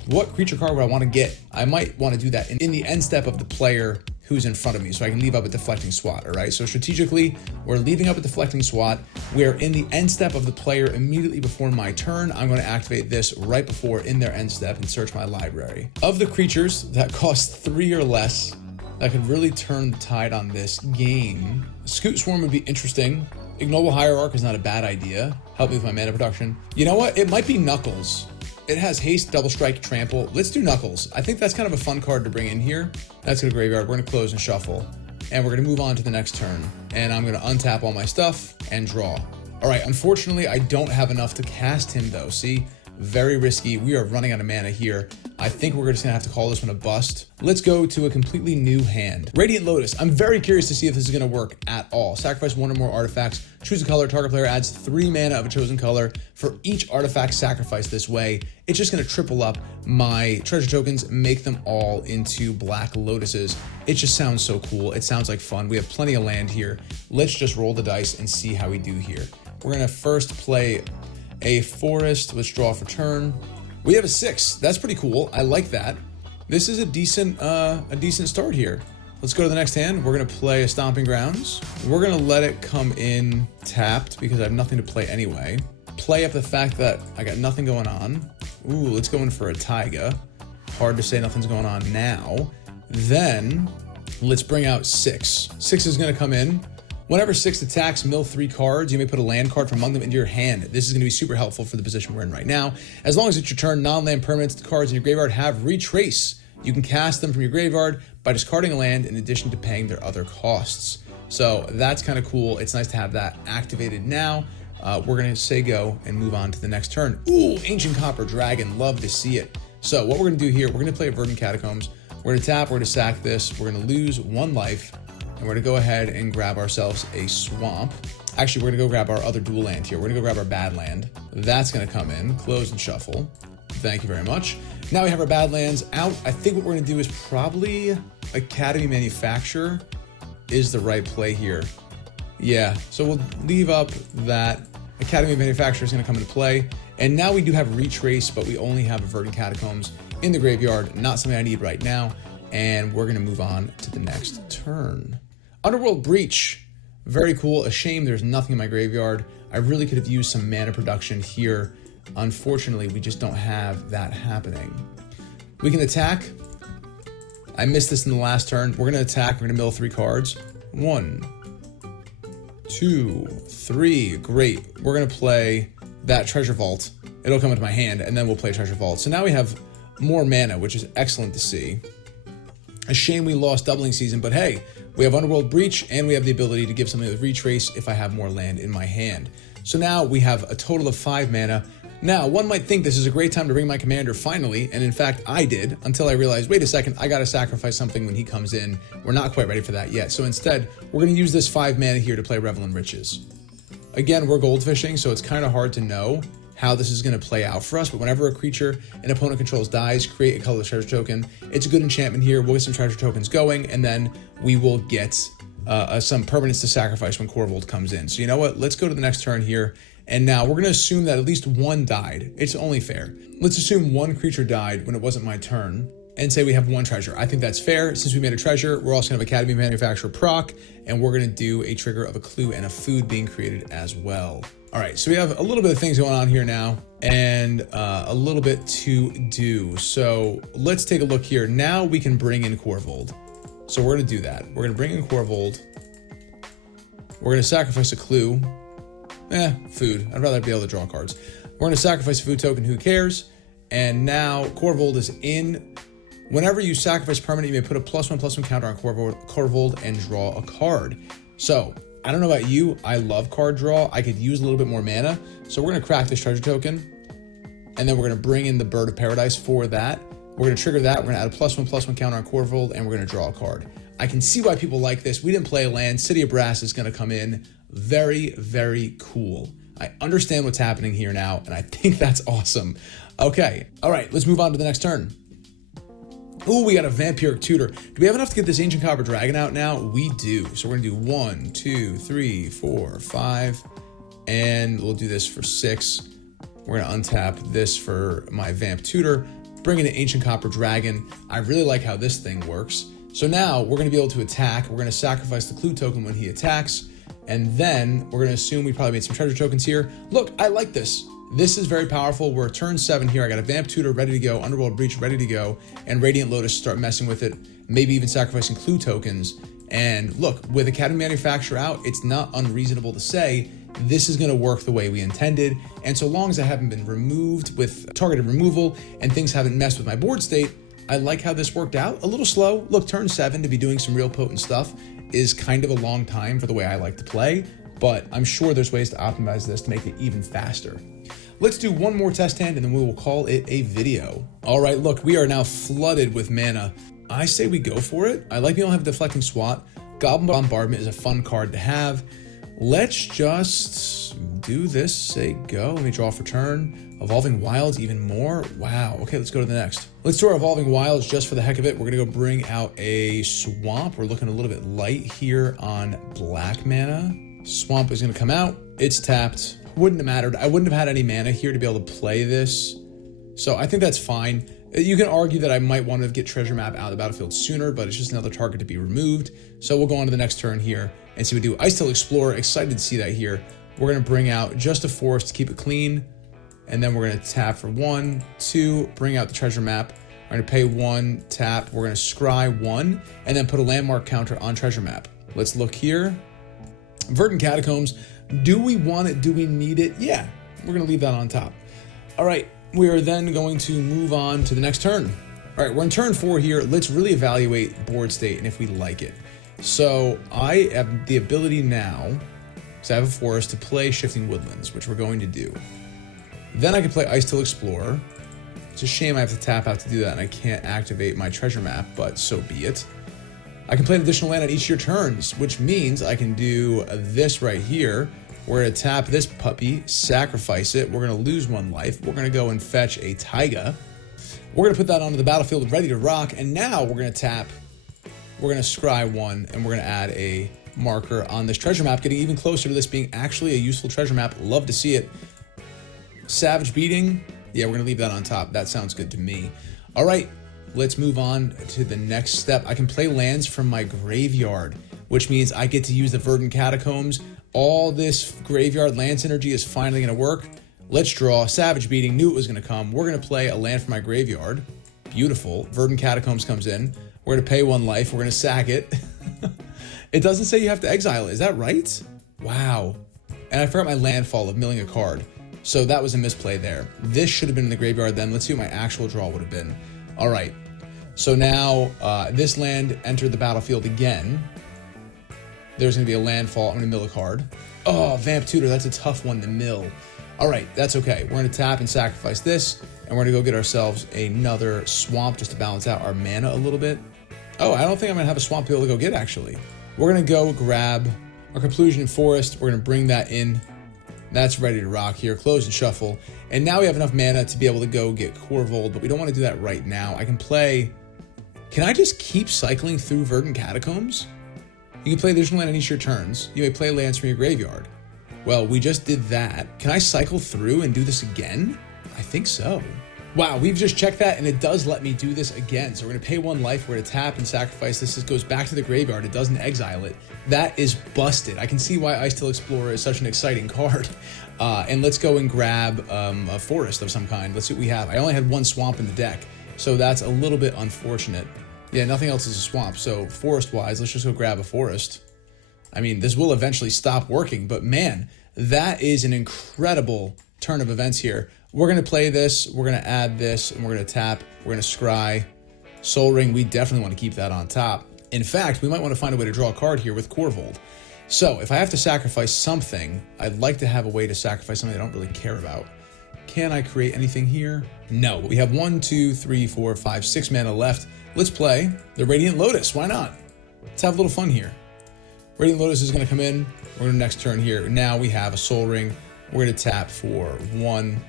what creature card would I wanna get? I might wanna do that in the end step of the player who's in front of me, so I can leave up a Deflecting Swat, all right? So strategically, we're leaving up a Deflecting Swat. We're in the end step of the player immediately before my turn. I'm gonna activate this right before in their end step and search my library. Of the creatures that cost 3 or less, that could really turn the tide on this game, Scoot Swarm would be interesting. Ignoble Hierarch is not a bad idea. Help me with my mana production. You know what? It might be Knuckles. It has haste, double strike, trample. Let's do Knuckles. I think that's kind of a fun card to bring in here. That's gonna graveyard. We're gonna close and shuffle. And we're gonna move on to the next turn. And I'm gonna untap all my stuff and draw. All right, unfortunately, I don't have enough to cast him though. See, very risky. We are running out of mana here. I think we're just gonna have to call this one a bust. Let's go to a completely new hand. Radiant Lotus. I'm very curious to see if this is gonna work at all. Sacrifice 1 or more artifacts, choose a color, target player adds 3 mana of a chosen color for each artifact sacrificed this way. It's just gonna triple up my treasure tokens, make them all into Black Lotuses. It just sounds so cool. It sounds like fun. We have plenty of land here. Let's just roll the dice and see how we do here. We're gonna first play a forest. Let's draw for turn. We have a 6. That's pretty cool. I like that. This is a decent start here. Let's go to the next hand. We're gonna play a Stomping Grounds. We're gonna let it come in tapped because I have nothing to play anyway. Play up the fact that I got nothing going on. Ooh, let's go in for a Taiga. Hard to say nothing's going on now. Then let's bring out 6. 6 is gonna come in. Whenever 6 attacks, mill 3 cards. You may put a land card from among them into your hand. This is going to be super helpful for the position we're in right now. As long as it's your turn, non-land permanents, cards in your graveyard have retrace. You can cast them from your graveyard by discarding a land in addition to paying their other costs. So that's kind of cool. It's nice to have that activated now. We're going to say go and move on to the next turn. Ooh, Ancient Copper Dragon. Love to see it. So what we're going to do here, we're going to play a Verdant Catacombs. We're going to tap, we're going to sack this. We're going to lose 1 life. And we're gonna go ahead and grab ourselves a swamp. Actually, we're gonna go grab our other dual land here. We're gonna go grab our bad land. That's gonna come in, close and shuffle. Thank you very much. Now we have our bad lands out. I think what we're gonna do is probably Academy Manufacturer is the right play here. Yeah, so we'll leave up that Academy Manufacturer is gonna come into play. And now we do have Retrace, but we only have a Verdant Catacombs in the graveyard. Not something I need right now. And we're gonna move on to the next turn. Underworld Breach, very cool. A shame there's nothing in my graveyard. I really could have used some mana production here. Unfortunately, we just don't have that happening. We can attack. I missed this in the last turn. We're gonna attack, we're gonna mill 3 cards. 1, 2, 3, great. We're gonna play that Treasure Vault. It'll come into my hand and then we'll play Treasure Vault. So now we have more mana, which is excellent to see. A shame we lost Doubling Season, but hey, we have Underworld Breach and we have the ability to give something with Retrace if I have more land in my hand. So now we have a total of 5 mana. Now, one might think this is a great time to bring my commander finally, and in fact, I did, until I realized, wait a second, I gotta sacrifice something when he comes in. We're not quite ready for that yet. So instead, we're gonna use this 5 mana here to play Revel in Riches. Again, we're goldfishing, so it's kind of hard to know how this is going to play out for us, but whenever a creature an opponent controls dies, create a colorless treasure token. It's a good enchantment here. We'll get some treasure tokens going, and then we will get some permanents to sacrifice when Korvold comes in. So you know what? Let's go to the next turn here, and now we're going to assume that at least 1 died. It's only fair. Let's assume 1 creature died when it wasn't my turn, and say we have 1 treasure. I think that's fair. Since we made a treasure, we're also going to have Academy Manufacturer proc, and we're going to do a trigger of a clue and a food being created as well. All right, so we have a little bit of things going on here now and a little bit to do. So let's take a look here. Now we can bring in Korvold. So we're gonna do that. We're gonna bring in Korvold. We're gonna sacrifice a clue. Food. I'd rather be able to draw cards. We're gonna sacrifice a food token, who cares? And now Korvold is in. Whenever you sacrifice permanent, you may put a +1/+1 counter on Korvold and draw a card. So I don't know about you, I love card draw. I could use a little bit more mana. So we're gonna crack this treasure token, and then we're gonna bring in the Bird of Paradise for that. We're gonna trigger that, we're gonna add a +1/+1 counter on Korvold, and we're gonna draw a card. I can see why people like this. We didn't play a land. City of Brass is gonna come in. Very, very cool. I understand what's happening here now, and I think that's awesome. Okay, all right, let's move on to the next turn. Ooh, we got a Vampiric Tutor. Do we have enough to get this Ancient Copper Dragon out now? We do. So we're gonna do 1, 2, 3, 4, 5, and we'll do this for 6. We're gonna untap this for my Vamp Tutor, bring in an Ancient Copper Dragon. I really like how this thing works. So now we're gonna be able to attack. We're gonna sacrifice the Clue token when he attacks, and then we're gonna assume we probably made some treasure tokens here. Look, I like this. This is very powerful. We're at turn 7 here. I got a Vamp Tutor ready to go, Underworld Breach ready to go, and Radiant Lotus start messing with it, maybe even sacrificing Clue tokens. And look, with Academy Manufacturer out, it's not unreasonable to say this is gonna work the way we intended. And so long as I haven't been removed with targeted removal and things haven't messed with my board state, I like how this worked out. A little slow. Look, turn 7 to be doing some real potent stuff is kind of a long time for the way I like to play, but I'm sure there's ways to optimize this to make it even faster. Let's do one more test hand and then we will call it a video. All right, look, we are now flooded with mana. I say we go for it. I like we don't have Deflecting SWAT. Goblin Bombardment is a fun card to have. Let's just do this, say go. Let me draw for turn. Evolving Wilds even more. Wow, okay, let's go to the next. Let's do our Evolving Wilds just for the heck of it. We're gonna go bring out a Swamp. We're looking a little bit light here on black mana. Swamp is gonna come out. It's tapped. Wouldn't have mattered. I wouldn't have had any mana here to be able to play this. So I think that's fine. You can argue that I might want to get Treasure Map out of the battlefield sooner, but it's just another target to be removed. So we'll go on to the next turn here and see what we do. Icetill Explorer, excited to see that here. We're going to bring out just a forest to keep it clean. And then we're going to tap for 1, 2, bring out the Treasure Map. We're going to pay 1, tap. We're going to scry 1, and then put a landmark counter on Treasure Map. Let's look here. Verdant Catacombs. Do we want it? Do we need it? Yeah, we're going to leave that on top. All right, we are then going to move on to the next turn. All right, we're in turn 4 here. Let's really evaluate board state and if we like it. So I have the ability now, because I have a forest, to play Shifting Woodlands, which we're going to do. Then I can play Icetill Explorer. It's a shame I have to tap out to do that and I can't activate my Treasure Map, but so be it. I can play an additional land on each of your turns, which means I can do this right here. We're going to tap this puppy, sacrifice it. We're going to lose 1 life. We're going to go and fetch a Taiga. We're going to put that onto the battlefield ready to rock. And now we're going to tap. We're going to scry 1, and we're going to add a marker on this treasure map, getting even closer to this being actually a useful treasure map. Love to see it. Savage Beating. Yeah, we're going to leave that on top. That sounds good to me. All right. Let's move on to the next step. I can play lands from my graveyard, which means I get to use the Verdant Catacombs. All this graveyard land synergy is finally going to work. Let's draw. Savage Beating. Knew it was going to come. We're going to play a land from my graveyard. Beautiful. Verdant Catacombs comes in. We're going to pay 1 life. We're going to sack it. It doesn't say you have to exile it. Is that right? Wow. And I forgot my landfall of milling a card. So that was a misplay there. This should have been in the graveyard then. Let's see what my actual draw would have been. All right. So now this land entered the battlefield again. There's going to be a landfall. I'm going to mill a card. Oh, Vamp Tutor. That's a tough one to mill. All right, that's okay. We're going to tap and sacrifice this, and we're going to go get ourselves another swamp just to balance out our mana a little bit. Oh, I don't think I'm going to have a swamp to be able to go get, actually. We're going to go grab our Conclusion Forest. We're going to bring that in. That's ready to rock here. Close and shuffle. And now we have enough mana to be able to go get Korvold, but we don't want to do that right now. I can play... Can I just keep cycling through Verdant Catacombs? You can play additional land on each of your turns. You may play lands from your graveyard. Well, we just did that. Can I cycle through and do this again? I think so. Wow, we've just checked that and it does let me do this again. So we're gonna pay 1 life, we're gonna tap and sacrifice this. This goes back to the graveyard, it doesn't exile it. That is busted. I can see why Icetill Explorer is such an exciting card. And let's go and grab a forest of some kind. Let's see what we have. I only had 1 swamp in the deck, so that's a little bit unfortunate. Yeah, nothing else is a swamp, so forest-wise, let's just go grab a forest. I mean, this will eventually stop working, but man, that is an incredible turn of events here. We're going to play this, we're going to add this, and we're going to tap, we're going to scry. Soul Ring, we definitely want to keep that on top. In fact, we might want to find a way to draw a card here with Korvold. So, if I have to sacrifice something, I'd like to have a way to sacrifice something I don't really care about. Can I create anything here? No. We have 1, 2, 3, 4, 5, 6 mana left. Let's play the Radiant Lotus. Why not? Let's have a little fun here. Radiant Lotus is going to come in. We're going to next turn here. Now we have a Soul Ring. We're going to tap for 1.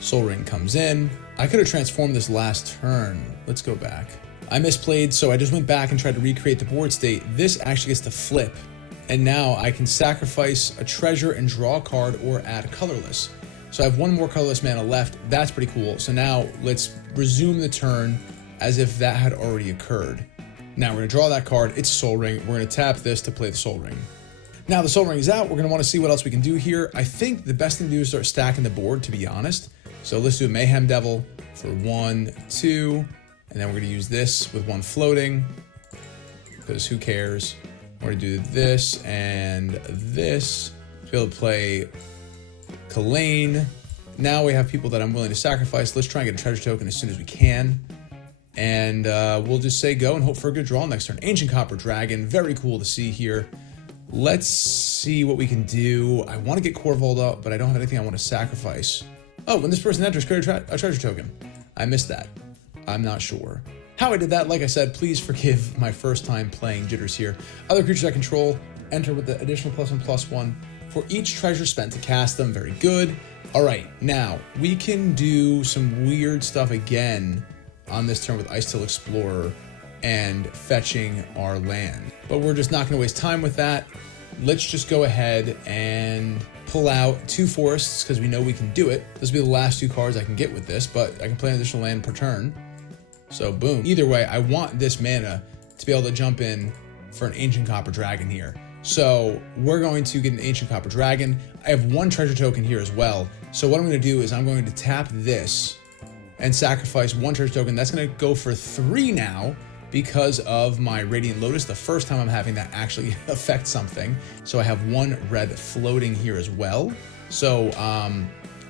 Soul Ring comes in. I could have transformed this last turn. Let's go back. I misplayed, so I just went back and tried to recreate the board state. This actually gets to flip, and now I can sacrifice a treasure and draw a card or add colorless. So I have 1 more colorless mana left. That's pretty cool. So now let's resume the turn as if that had already occurred. Now we're going to draw that card. It's Soul Ring. We're going to tap this to play the Soul Ring. Now the Soul Ring is out. We're going to want to see what else we can do here. I think the best thing to do is start stacking the board, to be honest. So let's do a Mayhem Devil for 1, 2, and then we're going to use this with 1 floating, because who cares? We're going to do this and this to be able to play Kalane. Now we have people that I'm willing to sacrifice. Let's try and get a treasure token as soon as we can. And we'll just say go and hope for a good draw next turn. Ancient Copper Dragon, very cool to see here. Let's see what we can do. I want to get Korvold up, but I don't have anything I want to sacrifice. Oh, when this person enters, create a treasure token. I missed that. I'm not sure how I did that. Like I said, please forgive my first time playing jitters here. Other creatures I control enter with the additional +1/+1 for each treasure spent to cast them. Very good. All right, now we can do some weird stuff again on this turn with Icetill Explorer and fetching our land. But we're just not going to waste time with that. Let's just go ahead and pull out 2 forests because we know we can do it. This will be the last 2 cards I can get with this, but I can play an additional land per turn. So boom. Either way, I want this mana to be able to jump in for an Ancient Copper Dragon here. So we're going to get an Ancient Copper Dragon. I have 1 treasure token here as well. So what I'm going to do is I'm going to tap this and sacrifice 1 treasure token. That's going to go for 3 now because of my Radiant Lotus. The first time I'm having that actually affect something. So I have 1 red floating here as well. So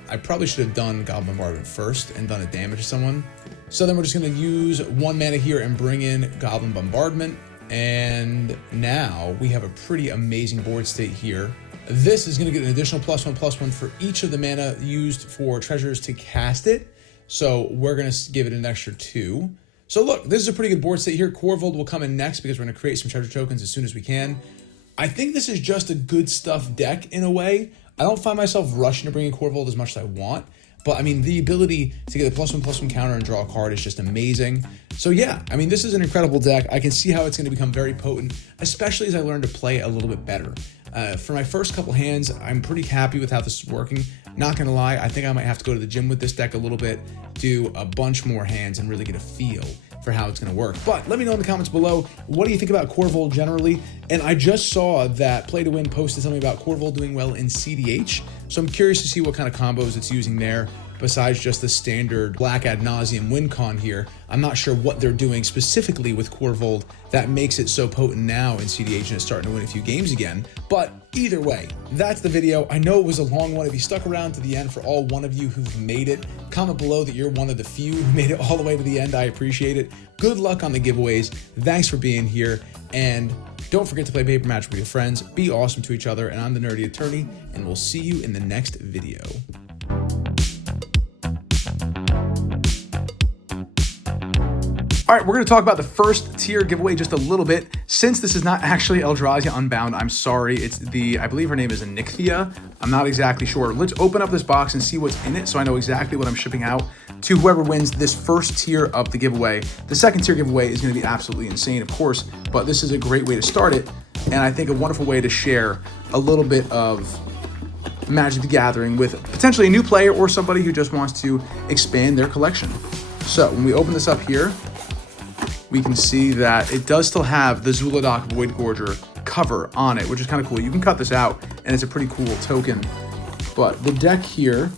I probably should have done Goblin Bombardment first and done a damage to someone. So then we're just going to use 1 mana here and bring in Goblin Bombardment. And now we have a pretty amazing board state here. This is going to get an additional +1/+1 for each of the mana used for treasures to cast it. So we're going to give it an extra 2. So look, this is a pretty good board state here. Korvold will come in next because we're going to create some treasure tokens as soon as we can. I think this is just a good stuff deck in a way. I don't find myself rushing to bring in Korvold as much as I want. But I mean, the ability to get a +1/+1 counter and draw a card is just amazing. So yeah, I mean, this is an incredible deck. I can see how it's going to become very potent, especially as I learn to play a little bit better. For my first couple hands, I'm pretty happy with how this is working. Not going to lie, I think I might have to go to the gym with this deck a little bit, do a bunch more hands, and really get a feel for how it's going to work. But let me know in the comments below, what do you think about Korvold generally? And I just saw that Play to Win posted something about Korvold doing well in cEDH. So I'm curious to see what kind of combos it's using there, besides just the standard black ad nauseum win con here. I'm not sure what they're doing specifically with Korvold that makes it so potent now in cEDH and it's starting to win a few games again. But either way, that's the video. I know it was a long one. If you stuck around to the end, for all 1 of you who've made it, comment below that you're one of the few who made it all the way to the end. I appreciate it. Good luck on the giveaways. Thanks for being here. And don't forget to play Paper Magic with your friends. Be awesome to each other. And I'm the Nerdy Attorney, and we'll see you in the next video. All right, we're going to talk about the first tier giveaway just a little bit. Since this is not actually Eldrazi Unbound, I'm sorry. It's the, I believe her name is Icetill. I'm not exactly sure. Let's open up this box and see what's in it so I know exactly what I'm shipping out to whoever wins this first tier of the giveaway. The second tier giveaway is going to be absolutely insane, of course, but this is a great way to start it, and I think a wonderful way to share a little bit of Magic the Gathering with potentially a new player or somebody who just wants to expand their collection. So when we open this up here, we can see that it does still have the Zuladoc Void Gorger cover on it, which is kind of cool. You can cut this out, and it's a pretty cool token. But the deck here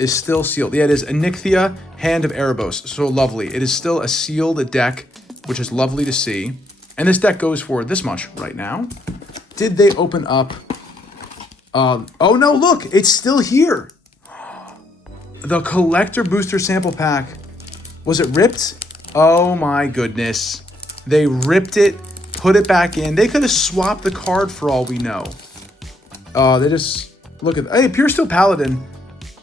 is still sealed. Yeah, it is Icetill, Hand of Erebos. So lovely. It is still a sealed deck, which is lovely to see. And this deck goes for this much right now. Did they open up? Oh no, look, it's still here. The Collector Booster Sample Pack. Was it ripped? Oh my goodness. They ripped it, put it back in. They could have swapped the card for all we know. They just, look at, hey, Pure Steel Paladin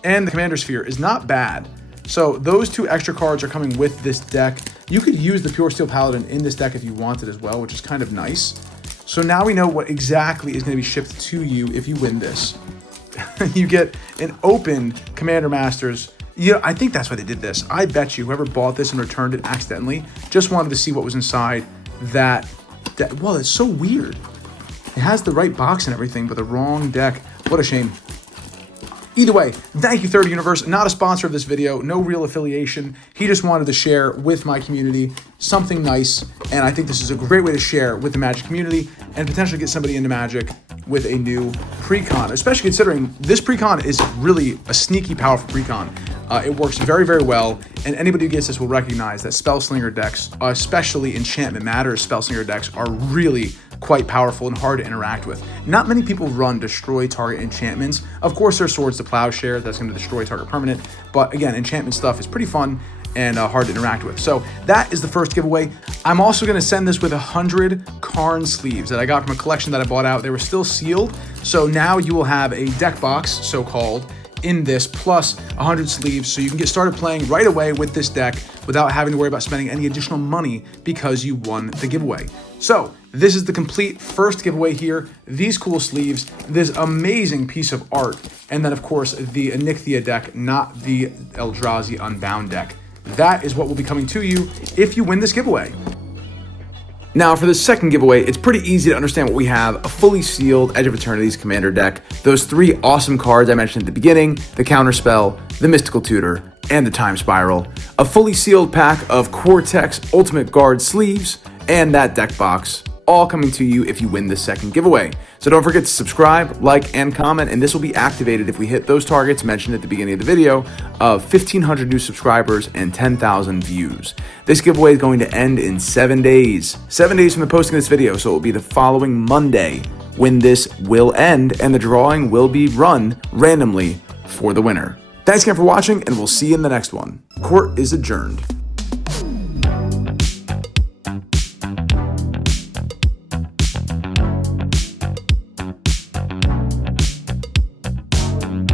and the Commander Sphere is not bad. So those 2 extra cards are coming with this deck. You could use the Pure Steel Paladin in this deck if you wanted as well, which is kind of nice. So now we know what exactly is going to be shipped to you if you win this. you get an open Commander Masters. Yeah, I think that's why they did this. I bet you whoever bought this and returned it accidentally just wanted to see what was inside that well, it's so weird. It has the right box and everything, but the wrong deck. What a shame. Either way, thank you, Third Universe. Not a sponsor of this video, no real affiliation. He just wanted to share with my community something nice, and I think this is a great way to share with the Magic community and potentially get somebody into Magic with a new precon, especially considering this precon is really a sneaky, powerful precon. It works very, very well, and anybody who gets this will recognize that Spellslinger decks, especially Enchantment Matters Spellslinger decks, are really quite powerful and hard to interact with. Not many people run destroy target enchantments. Of course, there's Swords to Plowshare that's going to destroy target permanent, but again, enchantment stuff is pretty fun and hard to interact with. So that is the first giveaway. I'm also going to send this with 100 Karn sleeves that I got from a collection that I bought out. They were still sealed, so now you will have a deck box, so-called, in this, plus 100 sleeves, so you can get started playing right away with this deck without having to worry about spending any additional money because you won the giveaway. So this is the complete first giveaway here. These cool sleeves, this amazing piece of art, and then of course the Nixthia deck, not the Eldrazi Unbound deck. That is what will be coming to you if you win this giveaway. Now for the second giveaway, it's pretty easy to understand what we have. A fully sealed Edge of Eternity's Commander deck. Those 3 awesome cards I mentioned at the beginning, the Counterspell, the Mystical Tutor, and the Time Spiral. A fully sealed pack of Cortex Ultimate Guard sleeves, and that deck box. All coming to you if you win this second giveaway. So don't forget to subscribe, like, and comment, and this will be activated if we hit those targets mentioned at the beginning of the video of 1,500 new subscribers and 10,000 views. This giveaway is going to end in 7 days. 7 days from the posting of this video, so it will be the following Monday when this will end, and the drawing will be run randomly for the winner. Thanks again for watching, and we'll see you in the next one. Court is adjourned.